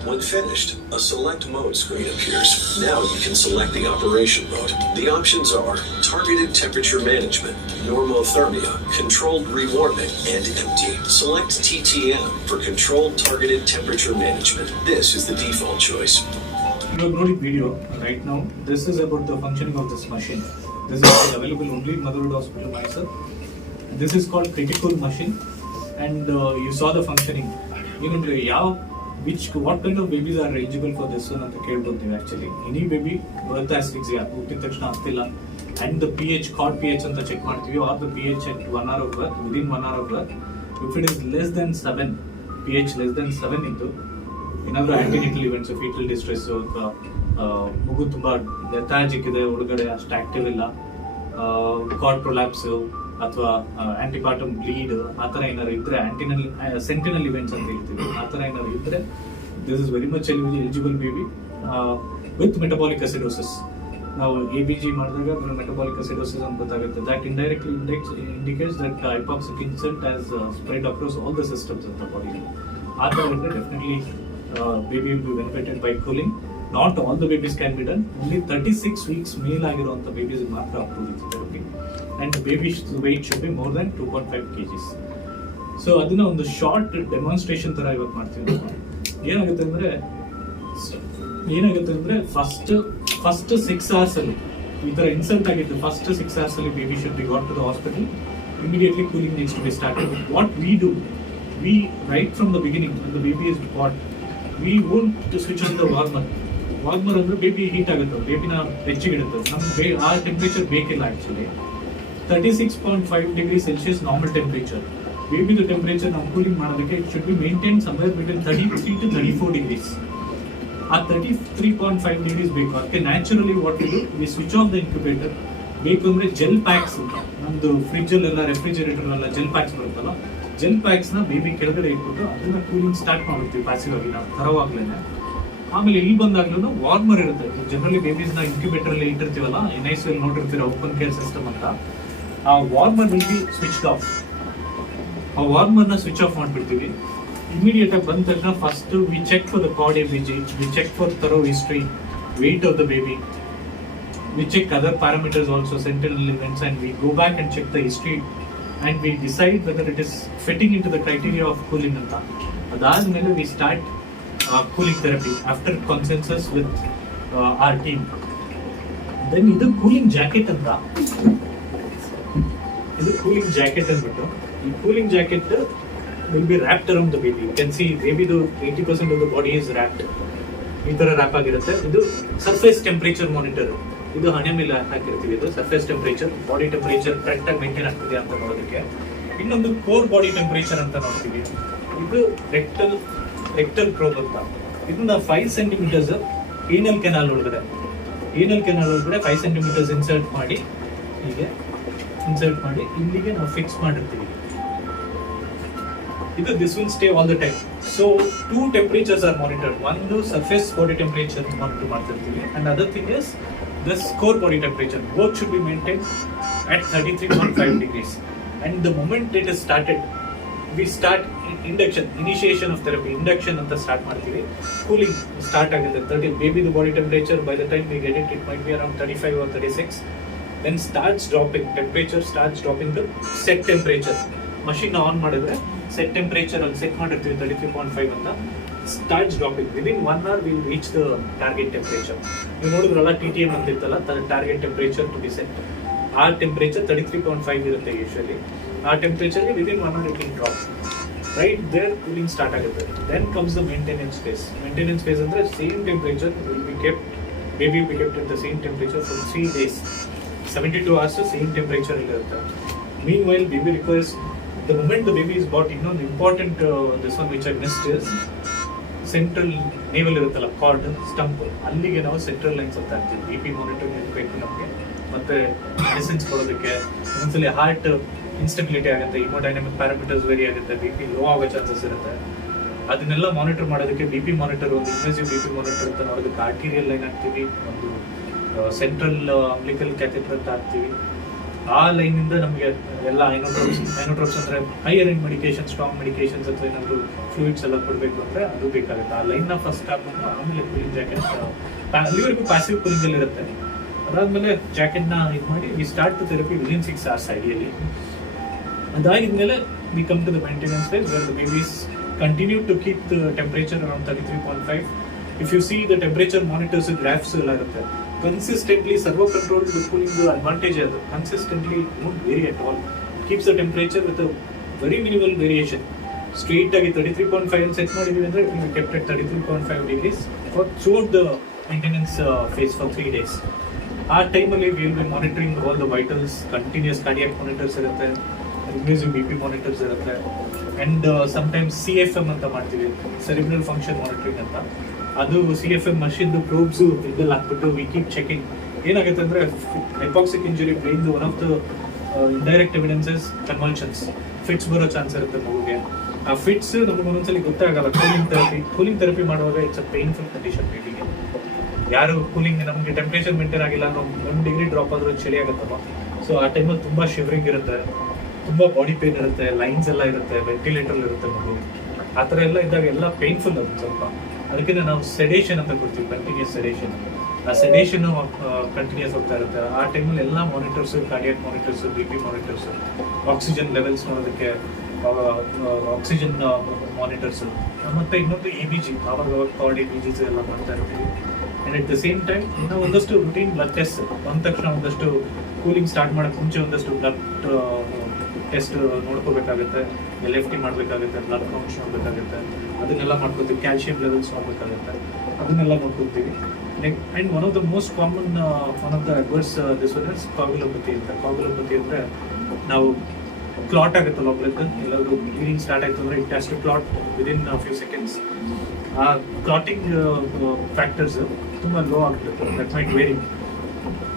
When finished, a select mode screen appears. Now you can select the operation mode. The options are targeted temperature management, normothermia, controlled rewarming, and empty. Select TTM for controlled targeted temperature management. This is the default choice. You have noted video right now. This is about the functioning of this machine. This is available only in Motherhood Hospital, myself. This is called critical machine, and you saw the functioning. Even what kind of babies are eligible for this one ಅಂತ ಕೇಳ್ಬೋದು ನೀವು. ಆಕ್ಚುಲಿ ಎನಿ ಬೇಬಿ ಬರ್ತ್ ಆಸ್ಫಿಕ್ಸಿಯಾ ಹುಟ್ಟಿದ ತಕ್ಷಣ ಆಗ್ತಿಲ್ಲ, and the pH card pH ಅಂತ ಚೆಕ್ ಮಾಡ್ತೀವಿ, are the pH at 1 hour of birth, within 1 hour of birth. If it is less than 7, pH less than 7 ಇದ್ದು ಏನಾದರೂ ಆಂಟಿನೆಟಲ್ ಇವೆಂಟ್ಸ್, ಫೀಟಲ್ ಡಿಸ್ಟ್ರೆಸ್, ಮಗು ತುಂಬಾ ಲೆಥಾರ್ಜಿಕ್ ಇದೆ, ಒಳಗಡೆ ಅಷ್ಟು ಆಕ್ಟಿವ್ ಇಲ್ಲ, ಕಾರ್ಡ್ ಪ್ರೊಲ್ಯಾಪ್ಸ್ ಅಥವಾ ಆಂಟಿಪಾರ್ಟಮ್ ಬ್ಲೀಡ್ ಆ ಥರ ಏನಾದ್ರು ಇದ್ರೆ, ಸೆಂಟಿನಲ್ ಇವೆಂಟ್ಸ್ ಅಂತ ಹೇಳ್ತೀವಿ, ಆ ಥರ ಏನಾದ್ರು ಇದ್ರೆ this is very much eligible baby with metabolic acidosis. ನಾವು ABG ಮಾಡಿದಾಗ ಮೆಟಬಾಲಿಕ್ ಅಸಿಡೋಸಿಸ್ ಅಂತ ಗೊತ್ತಾಗುತ್ತೆ. That indirectly indicates that hypoxic insult has spread across all the systems of the body. ಆ ಥರ ಇದ್ರೆ definitely baby will be benefited by cooling. Not all the babies can be done. Only 36 weeks male ಆಗಿರುವಂತ babies ಮಾತ್ರ approved therapy, and the baby weight should be more than 2.5 kgs. So ಅದನ್ನ ಒಂದು ಶಾರ್ಟ್ ಡೆಮಾನ್ಸ್ಟ್ರೇಷನ್ ತರ ಇವತ್ತು ಮಾಡ್ತೀವಿ. ಏನಾಗುತ್ತೆ ಅಂದ್ರೆ ಫಸ್ಟ್ 6 hours ಅಲ್ಲಿ ಈ ತರ ಇನ್ಸಲ್ಟ್ ಆಗಿದ್ದು, ಫಸ್ಟ್ 6 hours ಅಲ್ಲಿ baby should be got to the hospital. Immediately cooling needs to be started. What we do, we right from the beginning when the baby is born, we won't switch on the warmer ಅಂದ್ರೆ ಬೇಬಿ ಹೀಟ್ ಆಗುತ್ತೆ, ಬೇಬಿನ ಬೆಚ್ಚಗಿಡುತ್ತೆ. ನಮ್ಗೆ ಆ ಟೆಂಪರೇಚರ್ ಬೇಕಿಲ್ಲ actually. 36.5 degree Celsius normal temperature. ಬೇಬಿದು ಟೆಂಪರೇಚರ್ ನಾವು ಕೂಲಿಂಗ್ ಮಾಡೋದಕ್ಕೆ it should be maintain somewhere between 33 to 34 degrees. ಆ 33.5 ಡಿಗ್ರೀಸ್ ಬೇಕು. ಅದಕ್ಕೆ naturally what we do, we switch off the incubator, ಬೇಕು ಅಂದರೆ ಜೆಲ್ ಪ್ಯಾಕ್ಸ್ ಅಂತ ನಮ್ಮದು ಫ್ರಿಜ್ಜಲ್ಲೆಲ್ಲ ರೆಫ್ರಿಜರೇಟರ್ನೆಲ್ಲ ಜೆಲ್ ಪ್ಯಾಕ್ಸ್ ಬರುತ್ತಲ್ಲ, ಜೆಲ್ ಪ್ಯಾಕ್ಸ್ನ ಬೇಬಿ ಕೆಳಗಡೆ ಇಟ್ಬಿಟ್ಟು ಅದನ್ನು ಕೂಲಿಂಗ್ ಸ್ಟಾರ್ಟ್ ಮಾಡ್ತೀವಿ ಪ್ಯಾಸಿವ್ ಆಗಿ ನಾವು ತರವಾಗ್ಲೇನೆ. ಆಮೇಲೆ ಇಲ್ಲಿ ಬಂದಾಗ್ಲೂ ವಾರ್ಮರ್ ಇರುತ್ತೆ. ಜನರಲಿ ಬೇಬೀಸ್ನ ಇನ್ಕ್ಯುಬೇಟರಲ್ಲಿ ಇಟ್ಟಿರ್ತೀವಲ್ಲ, NICU ನೋಡಿರ್ತೀರ ಓಪನ್ ಕೇರ್ ಸಿಸ್ಟಮ್ ಅಂತ. ಆ warmer will be switch off. ಆ ವಾರ್ಮರ್ನ ಸ್ವಿಚ್ ಆಫ್ ಮಾಡಿಬಿಡ್ತೀವಿ. ಇಮಿಡಿಯೇಟ್ ಆಗಿ ಬಂದ ತಕ್ಷಣ first we check for the cord ABG, we check for thorough history, weight of the baby, we check other parameters also, sentinel events, and we go back and check the history and we decide whether it is fitting into the criteria of cooling anta. Adadmele we start cooling therapy after consensus with our team. Then idu cooling jacket anta, idu cooling jacket anbittu, ee cooling jacket will be wrapped around the baby. You can see baby the 80% of the body is wrapped. ಈ ಥರ ರ್ಯಾಪ್ ಆಗಿರುತ್ತೆ. ಇದು ಸರ್ಫೇಸ್ ಟೆಂಪರೇಚರ್ ಮಾನಿಟರ್, ಇದು ಹಣೆ ಮೇಲೆ ಹಾಕಿರ್ತೀವಿ. ಇದು ಸರ್ಫೇಸ್ ಟೆಂಪರೇಚರ್, ಬಾಡಿ ಟೆಂಪರೇಚರ್ ಕರೆಕ್ಟಾಗಿ ಮೇಂಟೈನ್ ಆಗ್ತಿದೆ ಅಂತ ನೋಡೋದಕ್ಕೆ. ಇನ್ನೊಂದು ಕೋರ್ ಬಾಡಿ ಟೆಂಪರೇಚರ್ ಅಂತ ನೋಡ್ತೀವಿ. ಇದು ರೆಕ್ಟಲ್ ಪ್ರೋಬ್ ಅಂತ. ಇದನ್ನ 5 ಸೆಂಟಿಮೀಟರ್ಸ್ ಏನಲ್ ಕೆನಾಲ್ ಒಳಗಡೆ 5 ಸೆಂಟಿಮೀಟರ್ಸ್ ಇನ್ಸರ್ಟ್ ಮಾಡಿ ಇಲ್ಲಿಗೆ ನಾವು ಫಿಕ್ಸ್ ಮಾಡಿರ್ತೀವಿ. This will stay all the time. So 2 temperatures are monitored. One is surface body temperature monitor ಮಾಡ್ತಿರ್ತೀವಿ, and other thing is this core body temperature. Both should be maintained at 33.5 degrees. And the moment it is started, we start initiation of therapy. Induction ಅಂತ start ಮಾಡ್ತೀವಿ. Cooling start ಆಗುತ್ತೆ. 30 baby the body temperature by the time we get it might be around 35 or 36. Then temperature starts dropping to set temperature. Machine on ಮಾಡಿದ್ರೆ ಸೆಟ್ ಟೆಂಪರೇಚರ್ ಅಲ್ಲಿ ಸೆಟ್ ಮಾಡಿರ್ತೀವಿ 33.5 ಅಂತ. Starts dropping within 1 hour will reach the target temperature. ನೀವು ನೋಡಿದ್ರಲ್ಲ TTM ಅಂತ ಇತ್ತಲ್ಲ, target temperature to be set. ಆ ಟೆಂಪರೇಚರ್ 33.5 ಇರುತ್ತೆ ಯೂಶಲಿ. ಆ ಟೆಂಪರೇಚರ್ಗೆ within 1 hour it will drop. Right there cooling start ಆಗುತ್ತೆ. Then comes the maintenance phase. Maintenance phase ಅಂದರೆ same temperature will be kept, baby will be kept at the same temperature for 3 days. 72 hours same temperature ಇರುತ್ತೆ. Meanwhile baby requires, the moment the baby is brought, the important this one which I missed is central navel iruttalla cord stump, allige ನಾವು ಸೆಂಟ್ರಲ್ ಲೈನ್ಸ್ ಅಂತ ಹಾಕ್ತೀವಿ. BP ಮಾನಿಟರಿಂಗ್ ಬೇಕು ನಮಗೆ, ಮತ್ತೆ ಮೆಡಿಸಿನ್ಸ್ ಕೊಡೋದಕ್ಕೆ. ಒಂದ್ಸಲಿ ಹಾರ್ಟ್ ಇನ್ಸ್ಟೆಬಿಲಿಟಿ ಆಗುತ್ತೆ, ಹಿಮೋಡೈನಮಿಕ್ ಪ್ಯಾರಾಮೀಟರ್ಸ್ ವೇರಿ ಆಗುತ್ತೆ, BP ಲೋ ಆಗೋ ಚಾನ್ಸಸ್ ಇರುತ್ತೆ. ಅದನ್ನೆಲ್ಲ ಮಾನಿಟರ್ ಮಾಡೋದಕ್ಕೆ BP ಮಾನಿಟರ್, ಒಂದು ಇನ್ವೆಸಿವ್ BP ಮಾನಿಟರ್ ಅಂತ ನೋಡೋದಕ್ಕೆ ಆರ್ಟೀರಿಯಲ್ ಲೈನ್ ಹಾಕ್ತೀವಿ, ಒಂದು ಸೆಂಟ್ರಲ್ ಅಂಬ್ಲಿಕಲ್ ಕ್ಯಾಥೆಟರ್ ಅಂತ ಹಾಕ್ತೀವಿ. ಆ ಲೈನಿಂದ ನಮಗೆ ಎಲ್ಲ ಐನೋಟ್ರೋಪ್ಸ್ ಅಂದರೆ higher end medication, strong medications ಅಥವಾ ಏನಾದರೂ ಫ್ಲೂಯಿಡ್ಸ್ ಎಲ್ಲ ಕೊಡಬೇಕು ಅಂದರೆ ಅದು ಬೇಕಾಗುತ್ತೆ. ಆ ಲೈನ್ನ ಫಸ್ಟ್ ಹಾಕೊಂಡು ಆಮೇಲೆ ಕೂಲಿಂಗ್ ಜಾಕೆಟ್, ಅಲ್ಲಿವರೆಗೂ ಪ್ಯಾಸಿವ್ ಕೂಲಿಂಗಲ್ಲಿ ಇರುತ್ತೆ. ಅದಾದಮೇಲೆ ಜಾಕೆಟ್ನ ಇದು ಮಾಡಿ we start the therapy within 6 hours ideally. ಅದಾಗಿದ್ಮೇಲೆ we come to the maintenance phase where the babies continue to keep the temperature around 33.5. If you see the temperature monitors graphs ಎಲ್ಲ ಇರುತ್ತೆ. Consistently servo controlled cooling the advantage is consistently won't vary at all. It keeps the temperature with a very minimal variation. Straight agi 33.5 and set ಮಾಡಿದೀವಿ ಅಂದ್ರೆ it will be kept at 33.5 degrees for throughout the maintenance phase for 3 days. ಆ ಟೈಮಲ್ಲಿ we will be monitoring all the vitals, continuous cardiac monitors ಇರುತ್ತೆ, invasive BP monitors ಇರುತ್ತೆ, and sometimes CFM ಅಂತ ಮಾಡ್ತೀವಿ, cerebral function monitoring ಅಂತ. ಅದು CFM ಮಷಿನ್ದು ಪ್ರೋಬ್ಸು ಇದೆಲ್ಲ ಹಾಕ್ಬಿಟ್ಟು ವಿ ಕೀಪ್ ಚೆಕಿಂಗ್. ಏನಾಗುತ್ತೆ ಅಂದರೆ ಹೈಪಾಕ್ಸಿಕ್ ಇಂಜುರಿ ಬ್ರೈನ್ದು one of the indirect evidences convulsions, fits ಬರೋ ಚಾನ್ಸ್ ಇರುತ್ತೆ ಮಗುಗೆ. ಆ ಫಿಟ್ಸ್ ನಮಗೆ ಒಂದೊಂದ್ಸಲಿ ಗೊತ್ತಾಗಲ್ಲ. ಕೂಲಿಂಗ್ ಥೆರಪಿ ಮಾಡುವಾಗ ಇಟ್ಸ್ ಅ ಪೇನ್ಫುಲ್ ಕಂಡೀಷನ್ ಬೇಬಿಗೆ. ಯಾರು ಕೂಲಿಂಗ್ ನಮಗೆ ಟೆಂಪ್ರೇಚರ್ ಮೇಂಟೈನ್ ಆಗಿಲ್ಲ ಅನ್ನೋ 1 degree ಡ್ರಾಪ್ ಆದರೂ ಚಳಿ ಆಗುತ್ತಲ್ಲ, ಸೊ ಆ ಟೈಮಲ್ಲಿ ತುಂಬ ಶಿವರಿಂಗ್ ಇರುತ್ತೆ, ತುಂಬ ಬಾಡಿ ಪೇನ್ ಇರುತ್ತೆ, ಲೈನ್ಸ್ ಎಲ್ಲ ಇರುತ್ತೆ, ವೆಂಟಿಲೇಟರ್ ಇರುತ್ತೆ ಮಗು. ಆ ಥರ ಎಲ್ಲ ಇದ್ದಾಗ ಎಲ್ಲ ಪೇನ್ಫುಲ್ ಅದು ಸ್ವಲ್ಪ. ಅದಕ್ಕೆ ನಾವು ಸೆಡೇಷನ್ ಅಂತ ಕೊಡ್ತೀವಿ, ಕಂಟಿನ್ಯೂಸ್ ಸೆಡೇಷನ್. ಆ ಸೆಡೇಷನ್ ಕಂಟಿನ್ಯೂಸ್ ಹೋಗ್ತಾ ಇರುತ್ತೆ. ಆ ಟೈಮಲ್ಲಿ ಎಲ್ಲ monitors, cardiac monitors, BP monitors, oxygen levels ನೋಡೋದಕ್ಕೆ ಆಕ್ಸಿಜನ್ ಮಾನಿಟರ್ಸ್, ಮತ್ತೆ ಇನ್ನೊಂದು EBG, ಆವಾಗ ಕಾರ್ಡ್ EBGs ಎಲ್ಲ ಮಾಡ್ತಾ ಇರ್ತೀವಿ. And at the same time ನಾವು ಒಂದಷ್ಟು ರುಟೀನ್ ಬ್ಲಡ್ ಟೆಸ್ಟ್ ಬಂದ ತಕ್ಷಣ ಒಂದಷ್ಟು ಕೂಲಿಂಗ್ ಸ್ಟಾರ್ಟ್ ಮಾಡೋಕ್ಕೆ ಮುಂಚೆ ಒಂದಷ್ಟು ಬ್ಲಡ್ ಟೆಸ್ಟ್ ನೋಡ್ಕೋಬೇಕಾಗುತ್ತೆ, LFT ಮಾಡಬೇಕಾಗುತ್ತೆ, ಬ್ಲಡ್ ಕೌಂಟ್ಸ್ ನೋಡಬೇಕಾಗುತ್ತೆ, ಅದನ್ನೆಲ್ಲ ಮಾಡ್ಕೋತೀವಿ. ಕ್ಯಾಲ್ಸಿಯಂ ಲೆವೆಲ್ಸ್ ನೋಡಬೇಕಾಗುತ್ತೆ, ಅದನ್ನೆಲ್ಲ ನೋಡ್ಕೊತೀವಿ. And one of the most common one of the adverse this one is coagulopathy ಅಂತ. ಕಾಗುಲೋಪತಿ ಅಂದರೆ ನಾವು ಕ್ಲಾಟ್ ಆಗುತ್ತಲ್ಲ ಒಬ್ರಿಗೆ, ಎಲ್ಲರೂ ಬ್ಲೀಡಿಂಗ್ ಸ್ಟಾರ್ಟ್ ಆಯಿತು ಅಂದರೆ it has to clot within few seconds. ಆ ಕ್ಲಾಟಿಂಗ್ ಫ್ಯಾಕ್ಟರ್ಸ್ ತುಂಬ ಲೋ ಆಗಿರುತ್ತೆ, that might vary.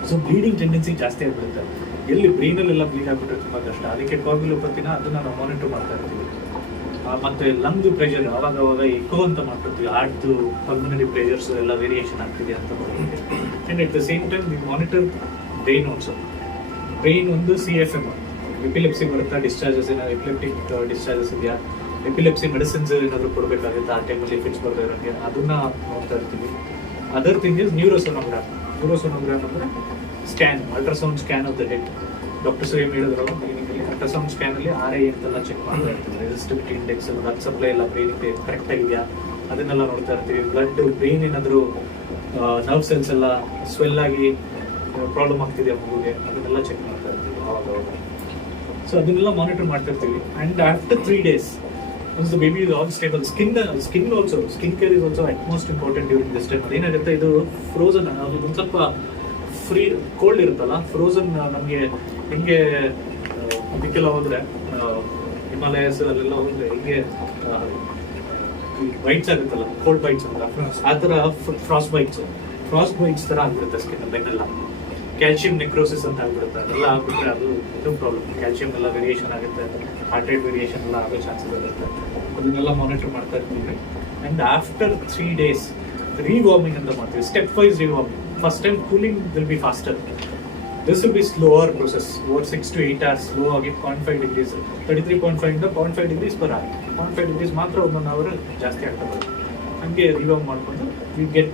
So bleeding tendency ಜಾಸ್ತಿ ಆಗಿಬಿಡುತ್ತೆ. ಎಲ್ಲಿ ಬ್ರೈನಲ್ಲೆಲ್ಲ ಬ್ಲೀಡ್ ಆಗಿಬಿಟ್ರೆ ತುಂಬ ಕಷ್ಟ. ಅದಕ್ಕೆ ಕಾಗ್ಯುಲೋಪತಿನ ಅದನ್ನ ನಾವು ಮಾನಿಟರ್ ಮಾಡ್ತಾ ಇರ್ತೀವಿ. ಮತ್ತೆ ಲಂಗ್ ಪ್ರೆಷರ್ ಅವಾಗ ಎಕೋ ಅಂತ ಮಾಡ್ತಿರ್ತೀವಿ, ಹಾರ್ಟ್ದು ಪಲ್ಮನರಿ ಪ್ರೆಷರ್ಸ್ ಎಲ್ಲ ವೇರಿಯೇಷನ್ ಆಗ್ತಿದೆ ಅಂತ ನೋಡ್ತೀವಿ. And at the same time we monitor brain also. Brain ಒಂದು CFM, ಎಪಿಲೆಪ್ಸಿ ಬರುತ್ತಾ, ಡಿಸ್ಚಾರ್ಜಸ್ ಏನಾದ್ರು ಎಪಿಲೆಪ್ಟಿಕ್ ಡಿಸ್ಚಾರ್ಜಸ್ ಇದೆಯಾ, ಎಪಿಲೆಪ್ಸಿ ಮೆಡಿಸಿನ್ಸ್ ಏನಾದರೂ ಕೊಡಬೇಕಾಗುತ್ತೆ ಆ ಟೈಮಲ್ಲಿ ಫಿಕ್ಸ್ ಬರ್ತಾ ಇರೋಂಗೆ ಅದನ್ನ ನೋಡ್ತಾ ಇರ್ತೀವಿ. Other thing is neurosonogram. Neurosonogram ಅಂದರೆ scan, ultrasound scan of the head. Doctors ಏನು ಹೇಳಿದ್ರಲ್ಲ ಕ್ಲಿನಿಕಲ್ಲಿ, ಅಲ್ಟ್ರಾಸೌಂಡ್ ಸ್ಕ್ಯಾನಲ್ಲಿ RI ಅಂತೆಲ್ಲ ಚೆಕ್ ಮಾಡ್ತಾ ಇರ್ತೀವಿ. ರೆಸಿಸ್ಟಿವಿಟಿ ಇಂಡೆಕ್ಸ್, ಬ್ಲಡ್ ಸಪ್ಲೈ ಎಲ್ಲ ಬ್ರೈನಿಗೆ ಕರೆಕ್ಟ್ ಆಗಿದೆಯಾ ಅದನ್ನೆಲ್ಲ ನೋಡ್ತಾ ಇರ್ತೀವಿ. ಬ್ಲಡ್ ಬ್ರೈನ್ ಏನಾದರೂ ನರ್ವ್ ಸೆಲ್ಸ್ ಎಲ್ಲ ಸ್ವೆಲ್ ಆಗಿ ಪ್ರಾಬ್ಲಮ್ ಆಗ್ತಿದೆಯಾ ಮಗುಗೆ ಅದನ್ನೆಲ್ಲ ಚೆಕ್ ಮಾಡ್ತಾ ಇರ್ತೀವಿ ಅವಾಗ. ಸೊ ಅದನ್ನೆಲ್ಲ ಮಾನಿಟರ್ ಮಾಡ್ತಾ ಇರ್ತೀವಿ. And after 3 days once the baby is all stable, skin care is also utmost important during this time. ಅದೇನಾಗುತ್ತೆ, ಇದು ಫ್ರೋಸನ್, ಅದು ಒಂದು ಸ್ವಲ್ಪ ಫ್ರೀ ಕೋಲ್ಡ್ ಇರುತ್ತಲ್ಲ, ಫ್ರೋಸನ್ ನಮಗೆ ಹಿಂಗೆ ಇದಕ್ಕೆಲ್ಲ ಹೋದ್ರೆ ಹಿಮಾಲಯಸ್ ಅಲ್ಲೆಲ್ಲ ಹೋದ್ರೆ ಹಿಂಗೆ ಬೈಟ್ಸ್ ಆಗುತ್ತಲ್ಲ, ಕೋಲ್ಡ್ ಬೈಟ್ಸ್ ಅಂತ, ಆ ಥರ ಫ್ರಾಸ್ಟ್ ಬೈಟ್ಸ್ ಥರ ಆಗ್ಬಿಡುತ್ತೆ ಸ್ಕಿನ್ ಬೆನ್ನೆಲ್ಲ. ಕ್ಯಾಲ್ಸಿಯಂ ನೆಕ್ರೋಸಿಸ್ ಅಂತ ಆಗ್ಬಿಡುತ್ತೆ. ಅದೆಲ್ಲ ಆಗ್ಬಿಟ್ರೆ ಅದು ಇದು ಪ್ರಾಬ್ಲಮ್. ಕ್ಯಾಲ್ಸಿಯಂ ಎಲ್ಲ ವೇರಿಯೇಷನ್ ಆಗುತ್ತೆ, ಹಾರ್ಟ್ ರೇಟ್ ವೇರಿಯೇಷನ್ ಎಲ್ಲ ಆಗೋ ಚಾನ್ಸಸ್ ಇರುತ್ತೆ. ಅದನ್ನೆಲ್ಲ ಮಾನಿಟರ್ ಮಾಡ್ತಾ ಇರ್ತೀವಿ. ಆ್ಯಂಡ್ ಆಫ್ಟರ್ 3 days ರಿವಾರ್ಮಿಂಗ್ ಅಂತ ಮಾಡ್ತೀವಿ, step wise rewarming. First time cooling will be faster. This will be slower process. Over 6 to 8 hours slow ಆಗಿ 0.5 degrees 33.5 ಇಂದ 0.5 degrees per hour. 0.5 degrees ಮಾತ್ರ 1 hour ಜಾಸ್ತಿ ಆಗ್ತಾ ಬರುತ್ತೆ. ಹಂಗೆ ರಿವಾರ್ಮ್ ಮಾಡಿಕೊಂಡು we get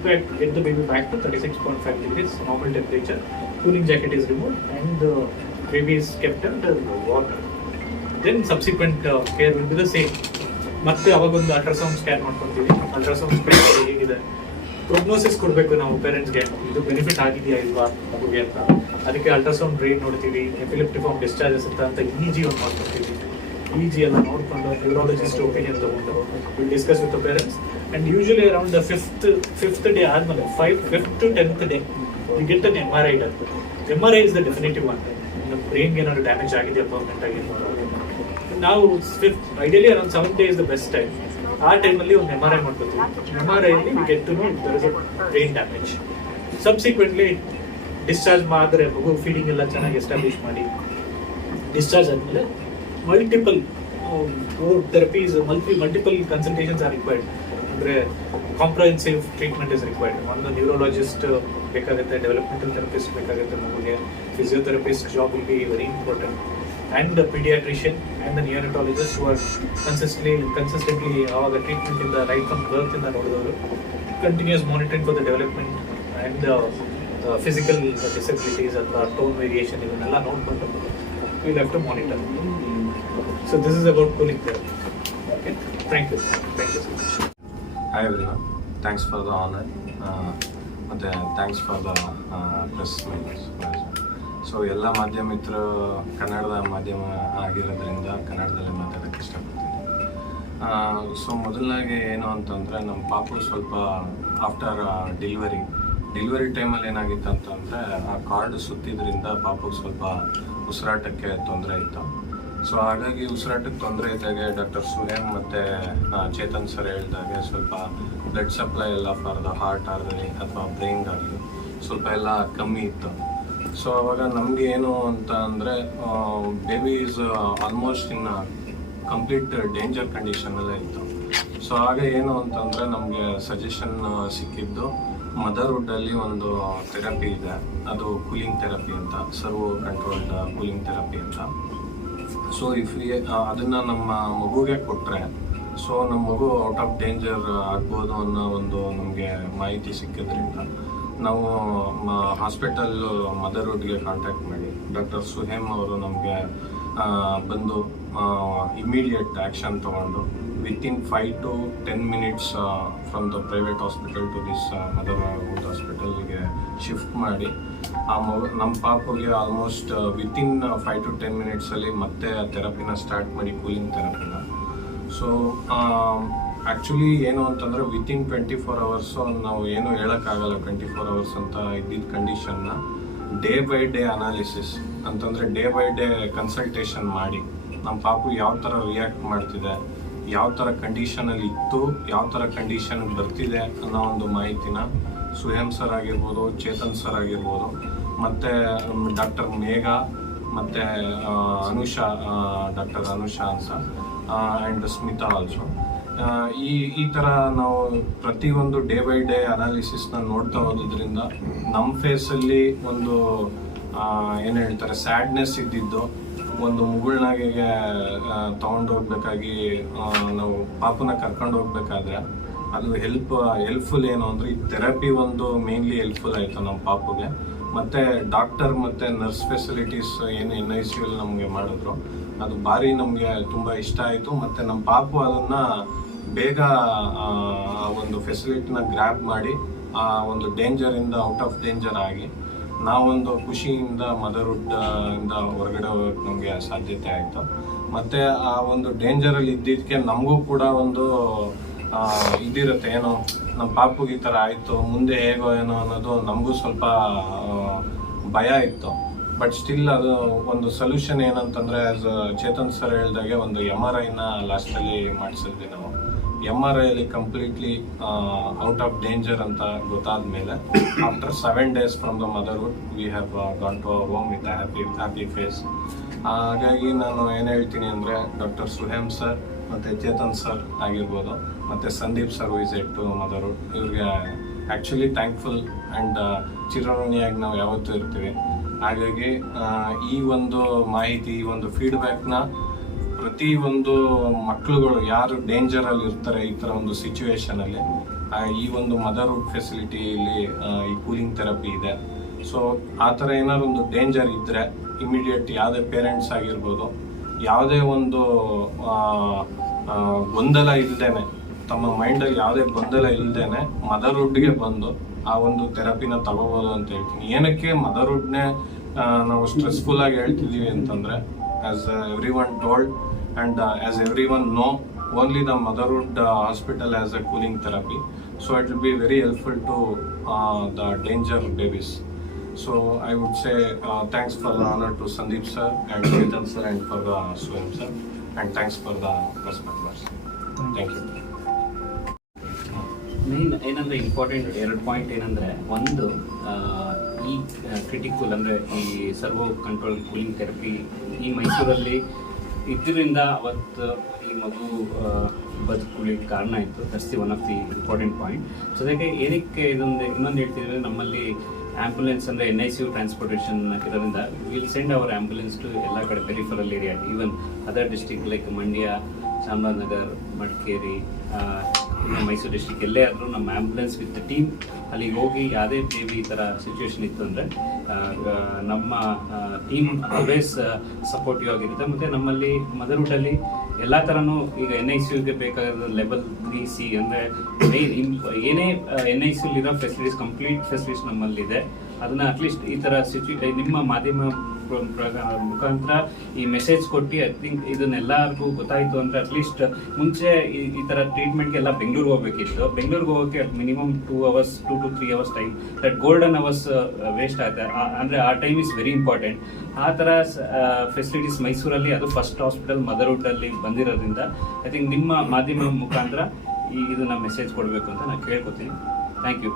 the baby back to 36.5 degrees normal temperature. Cooling jacket is removed and the baby is kept under water. Then subsequent care will be the same. ಮತ್ತೆ ಅವಾಗೊಂದು ಅಲ್ಟ್ರಾಸೌಂಡ್ ಸ್ಕ್ಯಾನ್ ಮಾಡ್ಕೊತೀವಿ. ಅಲ್ಟ್ರಾಸೌಂಡ್ ಸ್ಕ್ಯಾನ್ ಹೇಗಿದೆ, ಪ್ರೊಗ್ನೋಸಿಸ್ ಕೊಡಬೇಕು ನಾವು ಪೇರೆಂಟ್ಸ್ಗೆ, ಇದು ಬೆನಿಫಿಟ್ ಆಗಿದೆಯಾ ಇಲ್ವಾ ಮಗುಗೆ ಅಂತ. ಅದಕ್ಕೆ ಅಲ್ಟ್ರಾಸೌಂಡ್ ಬ್ರೈನ್ ನೋಡ್ತೀವಿ, ಎಪಿಲೆಪ್ಟಿಫಾರ್ಮ್ ಡಿಸ್ಚಾರ್ಜಸ್ ಅಂತ EEG ಒಂದು ಮಾಡ್ಕೊತೀವಿ. EEG ಎಲ್ಲ ನೋಡಿಕೊಂಡು ನ್ಯೂರಾಲಜಿಸ್ಟ್ ಒಪಿನಿಯನ್ ತಗೊಂಡು will discuss with the parents. And usually around the fifth day ಆದಮೇಲೆ 5th to 10th day we get an MRI done. MRI is the definitive one. ಬ್ರೈನ್ಗೆ ಏನಾದ್ರು ಡ್ಯಾಮೇಜ್ ಆಗಿದೆಯಾ ಪರ್ಮನೆಂಟ್ ಆಗಿ ನಾವು ideally around 7th day is the best time. ಆ ಟೈಮಲ್ಲಿ ಒಂದು MRI ಮಾಡ್ಕೊತೀವಿ. MRIಯಲ್ಲಿ we get to know if there is a brain damage. Subsequently discharge ಮಾಡಿದ್ರೆ ಮಗು ಫೀಡಿಂಗ್ ಎಲ್ಲ ಚೆನ್ನಾಗಿ ಎಸ್ಟಾಬ್ಲಿಷ್ ಮಾಡಿ ಡಿಸ್ಚಾರ್ಜ್ ಆದಮೇಲೆ multiple therapies, multiple consultations are required. ಅಂದರೆ ಕಾಂಪ್ರಹೆನ್ಸಿವ್ ಟ್ರೀಟ್ಮೆಂಟ್ ಇಸ್ ರಿಕ್ವೈರ್ಡ್. ಒಂದು ನ್ಯೂರೋಲಾಜಿಸ್ಟ್ ಬೇಕಾಗುತ್ತೆ, ಡೆವಲಪ್ಮೆಂಟಲ್ ಥೆರಪಿಸ್ಟ್ ಬೇಕಾಗುತ್ತೆ ಮಗುಗೆ, physiotherapist job will be very important, and the pediatrician and the neonatologist who are consistently aವಾಗ ಟ್ರೀಟ್ಮೆಂಟ್ ಇಂದ ರೈಟ್ ಫ್ರಮ್ ಬರ್ತ್ ಇಂದ ನೋಡಿದವರು, continuous monitoring for the development and physical disabilities ಅಥವಾ ಟೋನ್ ವೇರಿಯೇಷನ್ ಇದನ್ನೆಲ್ಲ ನೋಡಿಕೊಂಡು will have to monitor. So this is about cooling care. Okay, thank you so much. Hi everyone, thanks for the honour ಮತ್ತು thanks for the press meet. So ಎಲ್ಲ ಮಾಧ್ಯಮಿತರು ಕನ್ನಡದ ಮಾಧ್ಯಮ ಆಗಿರೋದ್ರಿಂದ ಕನ್ನಡದಲ್ಲೇ ಮಾತಾಡೋಕ್ಕೆ ಇಷ್ಟಪಡ್ತೀನಿ. ಸೊ ಮೊದಲನಾಗೆ ಏನು ಅಂತಂದರೆ, ನಮ್ಮ ಪಾಪು ಸ್ವಲ್ಪ ಆಫ್ಟರ್ ಡೆಲಿವರಿ ಟೈಮಲ್ಲಿ ಏನಾಗಿತ್ತು ಅಂತಂದರೆ, ಆ ಕಾರ್ಡ್ ಸುತ್ತಿದ್ರಿಂದ ಪಾಪುಗೆ ಸ್ವಲ್ಪ ಉಸಿರಾಟಕ್ಕೆ ತೊಂದರೆ ಇತ್ತು. ಸೊ ಹಾಗಾಗಿ ಉಸಿರಾಟಕ್ಕೆ ತೊಂದರೆ ಇದ್ದಾಗೆ ಡಾಕ್ಟರ್ ಸುಹೇಮ್ ಮತ್ತು ಚೇತನ್ ಸರ್ ಹೇಳಿದಾಗೆ ಸ್ವಲ್ಪ ಬ್ಲಡ್ ಸಪ್ಲೈ ಎಲ್ಲ ಫಾರ್ ದ ಹಾರ್ಟ್ ಆಗಲಿ ಅಥವಾ ಬ್ರೈನ್ಗಾಗಲಿ ಸ್ವಲ್ಪ ಎಲ್ಲ ಕಮ್ಮಿ ಇತ್ತು. ಸೊ ಅವಾಗ ನಮಗೆ ಏನು ಅಂತ ಅಂದರೆ, baby is almost in complete danger ಕಂಡೀಷನಲ್ಲೇ ಇತ್ತು. ಸೊ ಆಗ ಏನು ಅಂತಂದರೆ ನಮಗೆ ಸಜೆಷನ್ ಸಿಕ್ಕಿದ್ದು ಮದರ್ಹುಡ್ಡಲ್ಲಿ ಒಂದು ಥೆರಪಿ ಇದೆ, ಅದು ಕೂಲಿಂಗ್ ಥೆರಪಿ ಅಂತ, ಸರ್ವೋ ಕಂಟ್ರೋಲ್ಡ್ ಕೂಲಿಂಗ್ ಥೆರಪಿ ಅಂತ. ಸೊ ಅದನ್ನು ನಮ್ಮ ಮಗುಗೆ ಕೊಟ್ಟರೆ ಸೊ ನಮ್ಮ ಮಗು ಔಟ್ ಆಫ್ ಡೇಂಜರ್ ಆಗ್ಬೋದು ಅನ್ನೋ ಒಂದು ನಮಗೆ ಮಾಹಿತಿ ಸಿಕ್ಕಿದ್ರಿಂದ ನಾವು ಹಾಸ್ಪಿಟಲ್ ಮದರ್ಹುಡ್ಗೆ ಕಾಂಟ್ಯಾಕ್ಟ್ ಮಾಡಿ ಡಾಕ್ಟರ್ ಸುಹೇಮ್ ಅವರು ನಮಗೆ ಬಂದು ಇಮಿಡಿಯೇಟ್ ಆ್ಯಕ್ಷನ್ ತೊಗೊಂಡು within 5 to 10 minutes from the private hospital to this Motherhood ಹಾಸ್ಪಿಟಲ್ಗೆ ಶಿಫ್ಟ್ ಮಾಡಿ ನಮ್ಮ ಪಾಪುಗೆ ಆಲ್ಮೋಸ್ಟ್ ವಿತಿನ್ 5 to 10 minutes ಮತ್ತೆ ಥೆರಪಿನ ಸ್ಟಾರ್ಟ್ ಮಾಡಿ, ಕೂಲಿಂಗ್ ಥೆರಪಿನ. ಸೊ ಆ್ಯಕ್ಚುಲಿ ಏನು ಅಂತಂದರೆ ವಿತಿನ್ 24 hours ನಾವು ಏನು ಹೇಳೋಕ್ಕಾಗಲ್ಲ, 24 hours ಅಂತ ಇದ್ದಿದ್ದ ಕಂಡೀಷನ್ನ ಡೇ ಬೈ ಡೇ ಅನಾಲಿಸಿಸ್ ಅಂತಂದರೆ ಡೇ ಬೈ ಡೇ ಕನ್ಸಲ್ಟೇಷನ್ ಮಾಡಿ ನಮ್ಮ ಪಾಪು ಯಾವ ಥರ ರಿಯಾಕ್ಟ್ ಮಾಡ್ತಿದೆ, ಯಾವ ಥರ ಕಂಡೀಷನಲ್ಲಿ ಇತ್ತು, ಯಾವ ಥರ ಕಂಡೀಷನ್ಗೆ ಬರ್ತಿದೆ ಅನ್ನೋ ಒಂದು ಮಾಹಿತಿನ ಸುಹೇಮ್ ಸರ್ ಆಗಿರ್ಬೋದು, ಚೇತನ್ ಸರ್ ಆಗಿರ್ಬೋದು, ಮತ್ತು ಡಾಕ್ಟರ್ ಮೇಘ ಮತ್ತು ಅನುಷಾ, ಡಾಕ್ಟರ್ ಅನುಷಾ ಅಂತ, ಆ್ಯಂಡ್ ಸ್ಮಿತಾ ಆಲ್ಸೋ. ಈ ಥರ ನಾವು ಪ್ರತಿಯೊಂದು ಡೇ ಬೈ ಡೇ ಅನಾಲಿಸಿಸ್ನ ನೋಡ್ತಾ ಹೋದ್ರಿಂದ ನಮ್ಮ ಫೇಸಲ್ಲಿ ಒಂದು ಏನು ಹೇಳ್ತಾರೆ ಸ್ಯಾಡ್ನೆಸ್ ಇದ್ದಿದ್ದು ಒಂದು ಮುಗುಳ್ನಾಗೆ ತೊಗೊಂಡೋಗ್ಬೇಕಾಗಿ ನಾವು ಪಾಪನ ಕರ್ಕೊಂಡು ಹೋಗ್ಬೇಕಾದ್ರೆ ಅದು ಹೆಲ್ಪ್ಫುಲ್ ಏನು ಅಂದರೆ ಈ ಥೆರಪಿ ಒಂದು ಮೇನ್ಲಿ ಹೆಲ್ಪ್ಫುಲ್ ಆಯಿತು ನಮ್ಮ ಪಾಪುಗೆ. ಮತ್ತು ಡಾಕ್ಟರ್ ಮತ್ತು ನರ್ಸ್ ಫೆಸಿಲಿಟೀಸ್ ಏನು NICU ನಮಗೆ ಮಾಡಿದ್ರು ಅದು ಭಾರಿ ನಮಗೆ ತುಂಬ ಇಷ್ಟ ಆಯಿತು. ಮತ್ತು ನಮ್ಮ ಪಾಪು ಅದನ್ನು ಬೇಗ ಒಂದು ಫೆಸಿಲಿಟಿನ ಗ್ರ್ಯಾಬ್ ಮಾಡಿ ಆ ಒಂದು ಡೇಂಜರಿಂದ ಔಟ್ ಆಫ್ ಡೇಂಜರ್ ಆಗಿ ನಾವೊಂದು ಖುಷಿಯಿಂದ ಮದರ್ಹುಡ್ ಇಂದ ಹೊರಗಡೆ ಹೋಗೋಕ್ಕೆ ನಮಗೆ ಸಾಧ್ಯತೆ ಆಯಿತು. ಮತ್ತು ಆ ಒಂದು ಡೇಂಜರಲ್ಲಿ ಇದ್ದಿದ್ದಕ್ಕೆ ನಮಗೂ ಕೂಡ ಒಂದು ಇದಿರುತ್ತೆ, ಏನೋ ನಮ್ಮ ಪಾಪುಗೆ ಈ ಥರ ಆಯಿತು ಮುಂದೆ ಹೇಗೋ ಏನೋ ಅನ್ನೋದು ನಮಗೂ ಸ್ವಲ್ಪ ಭಯ ಇತ್ತು. ಬಟ್ ಸ್ಟಿಲ್ ಅದು ಒಂದು ಸೊಲ್ಯೂಷನ್ ಏನಂತಂದರೆ ಆ್ಯಸ್ ಚೇತನ್ ಸರ್ ಹೇಳ್ದಾಗೆ ಒಂದು MRIನ ಲಾಸ್ಟಲ್ಲಿ ಮಾಡಿಸಿದ್ವಿ ನಾವು. MRIಯಲ್ಲಿ ಕಂಪ್ಲೀಟ್ಲಿ ಔಟ್ ಆಫ್ ಡೇಂಜರ್ ಅಂತ ಗೊತ್ತಾದ ಮೇಲೆ after 7 days from the Motherhood we have gone to our home with happy face. ಹಾಗಾಗಿ ನಾನು ಏನು ಹೇಳ್ತೀನಿ ಅಂದರೆ ಡಾಕ್ಟರ್ ಸುಹೇಮ್ ಸರ್ ಮತ್ತು ಚೇತನ್ ಸರ್ ಆಗಿರ್ಬೋದು ಮತ್ತು Sandeep sir visit to Motherhood, ಇವ್ರಿಗೆ ಆ್ಯಕ್ಚುಲಿ ಥ್ಯಾಂಕ್ಫುಲ್ ಆ್ಯಂಡ್ ಚಿರಋಣಿಯಾಗಿ ನಾವು ಯಾವತ್ತೂ ಇರ್ತೀವಿ. ಹಾಗಾಗಿ ಈ ಒಂದು ಮಾಹಿತಿ, ಈ ಒಂದು ಫೀಡ್ಬ್ಯಾಕ್ನ ಪ್ರತಿ ಒಂದು ಮಕ್ಕಳುಗಳು ಯಾರು ಡೇಂಜರಲ್ಲಿ ಇರ್ತಾರೆ ಈ ಥರ ಒಂದು ಸಿಚುವೇಶನಲ್ಲಿ ಈ ಒಂದು ಮದರ್ಹುಡ್ ಫೆಸಿಲಿಟಿಯಲ್ಲಿ ಈ ಕೂಲಿಂಗ್ ಥೆರಪಿ ಇದೆ. ಸೊ ಆ ಥರ ಏನಾದ್ರು ಒಂದು ಡೇಂಜರ್ ಇದ್ದರೆ ಇಮಿಡಿಯೇಟ್ ಯಾವುದೇ ಪೇರೆಂಟ್ಸ್ ಆಗಿರ್ಬೋದು ಯಾವುದೇ ಒಂದು ಗೊಂದಲ ಇಲ್ಲದೇನೆ, ತಮ್ಮ ಮೈಂಡಲ್ಲಿ ಯಾವುದೇ ಗೊಂದಲ ಇಲ್ಲದೇನೆ ಮದರ್ಹುಡ್ಗೆ ಬಂದು ಆ ಒಂದು ಥೆರಪಿನ ತಗೋಬೋದು ಅಂತ ಹೇಳ್ತೀನಿ. ಏನಕ್ಕೆ ಮದರ್ಹುಡ್ನೇ ನಾವು ಸ್ಟ್ರೆಸ್ಫುಲ್ ಆಗಿ ಹೇಳ್ತಿದ್ದೀವಿ ಅಂತಂದರೆ as every one told and as every one know, only the Motherhood hospital as a cooling therapy. So it will be very helpful to the danger babies. So I would say thanks for the honor to Sandeep sir and Chetan sir and for the Swam sir, and thanks for the press members. Thank you. Main ಏನಂದರೆ ಇಂಪಾರ್ಟೆಂಟ್ 2 ಪಾಯಿಂಟ್ ಏನಂದರೆ, ಒಂದು ಈ ಕ್ರಿಟಿಕಲ್ ಅಂದರೆ ಈ ಸರ್ವೋ ಕಂಟ್ರೋಲ್ ಕೂಲಿಂಗ್ ಥೆರಪಿ ಈ ಮೈಸೂರಲ್ಲಿ ಇದ್ರಿಂದ ಅವತ್ತು ಈ ಮಗು ಬದುಕುಳಿಗೆ ಕಾರಣ ಆಯಿತು. That's the one of the important point. ಜೊತೆಗೆ ಏನಕ್ಕೆ ಇನ್ನೊಂದು ಹೇಳ್ತಿದ್ರೆ, ನಮ್ಮಲ್ಲಿ ಆ್ಯಂಬುಲೆನ್ಸ್ ಅಂದರೆ NICU ಟ್ರಾನ್ಸ್ಪೋರ್ಟೇಷನ್ ಇರೋದ್ರಿಂದ will send our ambulance to ಎಲ್ಲ ಕಡೆ peripheral area, even other district like Mandya, Chamarajanagar, Madikeri, Mysuru district ಎಲ್ಲೇ ಆದರೂ ನಮ್ಮ ಆ್ಯಂಬುಲೆನ್ಸ್ ವಿತ್ ಟೀಮ್ ಅಲ್ಲಿಗೆ ಹೋಗಿ ಯಾವುದೇ ಬೇಬಿ ಈ ಥರ ಸಿಚುವೇಶನ್ ಇತ್ತು ಅಂದರೆ ನಮ್ಮ ಟೀಮ್ ಆಲ್ವೇಸ್ ಸಪೋರ್ಟಿವ್ ಆಗಿರುತ್ತೆ. ಮತ್ತು ನಮ್ಮಲ್ಲಿ ಮದರ್ಹುಡ್ಡಲ್ಲಿ ಎಲ್ಲ ಥರನೂ ಈಗ NICUಗೆ ಬೇಕಾದ ಲೆವೆಲ್ 3C ಅಂದರೆ ಏನೇ NICUಲಿರೋ ಫೆಸಿಲಿಟೀಸ್, ಕಂಪ್ಲೀಟ್ ಫೆಸಿಲಿಟೀಸ್ ನಮ್ಮಲ್ಲಿದೆ. ಅದನ್ನು ಅಟ್ಲೀಸ್ಟ್ ಈ ಥರ ನಿಮ್ಮ ಮಾಧ್ಯಮ ಮುಖಾಂತರ ಈ ಮೆಸೇಜ್ ಕೊಟ್ಟು ಐ ಥಿಂಕ್ ಇದನ್ನೆಲ್ಲರಿಗೂ ಗೊತ್ತಾಯಿತು ಅಂದರೆ ಅಟ್ಲೀಸ್ಟ್ ಮುಂಚೆ ಈ ಥರ ಟ್ರೀಟ್ಮೆಂಟ್ಗೆಲ್ಲ ಬೆಂಗಳೂರಿಗೆ ಹೋಗಬೇಕಿತ್ತು. ಬೆಂಗಳೂರಿಗೆ ಹೋಗೋಕ್ಕೆ minimum 2 hours 2 to 3 hours time, that golden hours waste ಆಗುತ್ತೆ. ಅಂದರೆ ಆ ಟೈಮ್ ಇಸ್ ವೆರಿ ಇಂಪಾರ್ಟೆಂಟ್. ಆ ಥರ ಫೆಸಿಲಿಟೀಸ್ ಮೈಸೂರಲ್ಲಿ, ಅದು ಫಸ್ಟ್ ಹಾಸ್ಪಿಟಲ್ ಮದರ್ಹುಡ್ಡಲ್ಲಿ ಬಂದಿರೋದ್ರಿಂದ ಐ ಥಿಂಕ್ ನಿಮ್ಮ ಮಾಧ್ಯಮ ಮುಖಾಂತರ ಇದನ್ನು ಮೆಸೇಜ್ ಕೊಡಬೇಕು ಅಂತ ನಾನು ಕೇಳ್ಕೊತೀನಿ. Thank you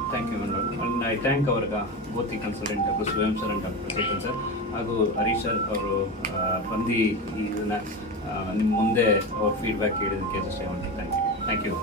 and I thank our both consultant doctor Swayam sir and doctor Chetan sir ಹಾಗೂ ಹರೀಶ್ ಸರ್ ಅವರು ಬಂದು ಇದನ್ನು ನಿಮ್ಮ ಮುಂದೆ ಅವ್ರ ಫೀಡ್ಬ್ಯಾಕ್ ಕೇಳಿದ್ದಕ್ಕೆ ಜಸ್ಟ್ ಥ್ಯಾಂಕ್ ಯು.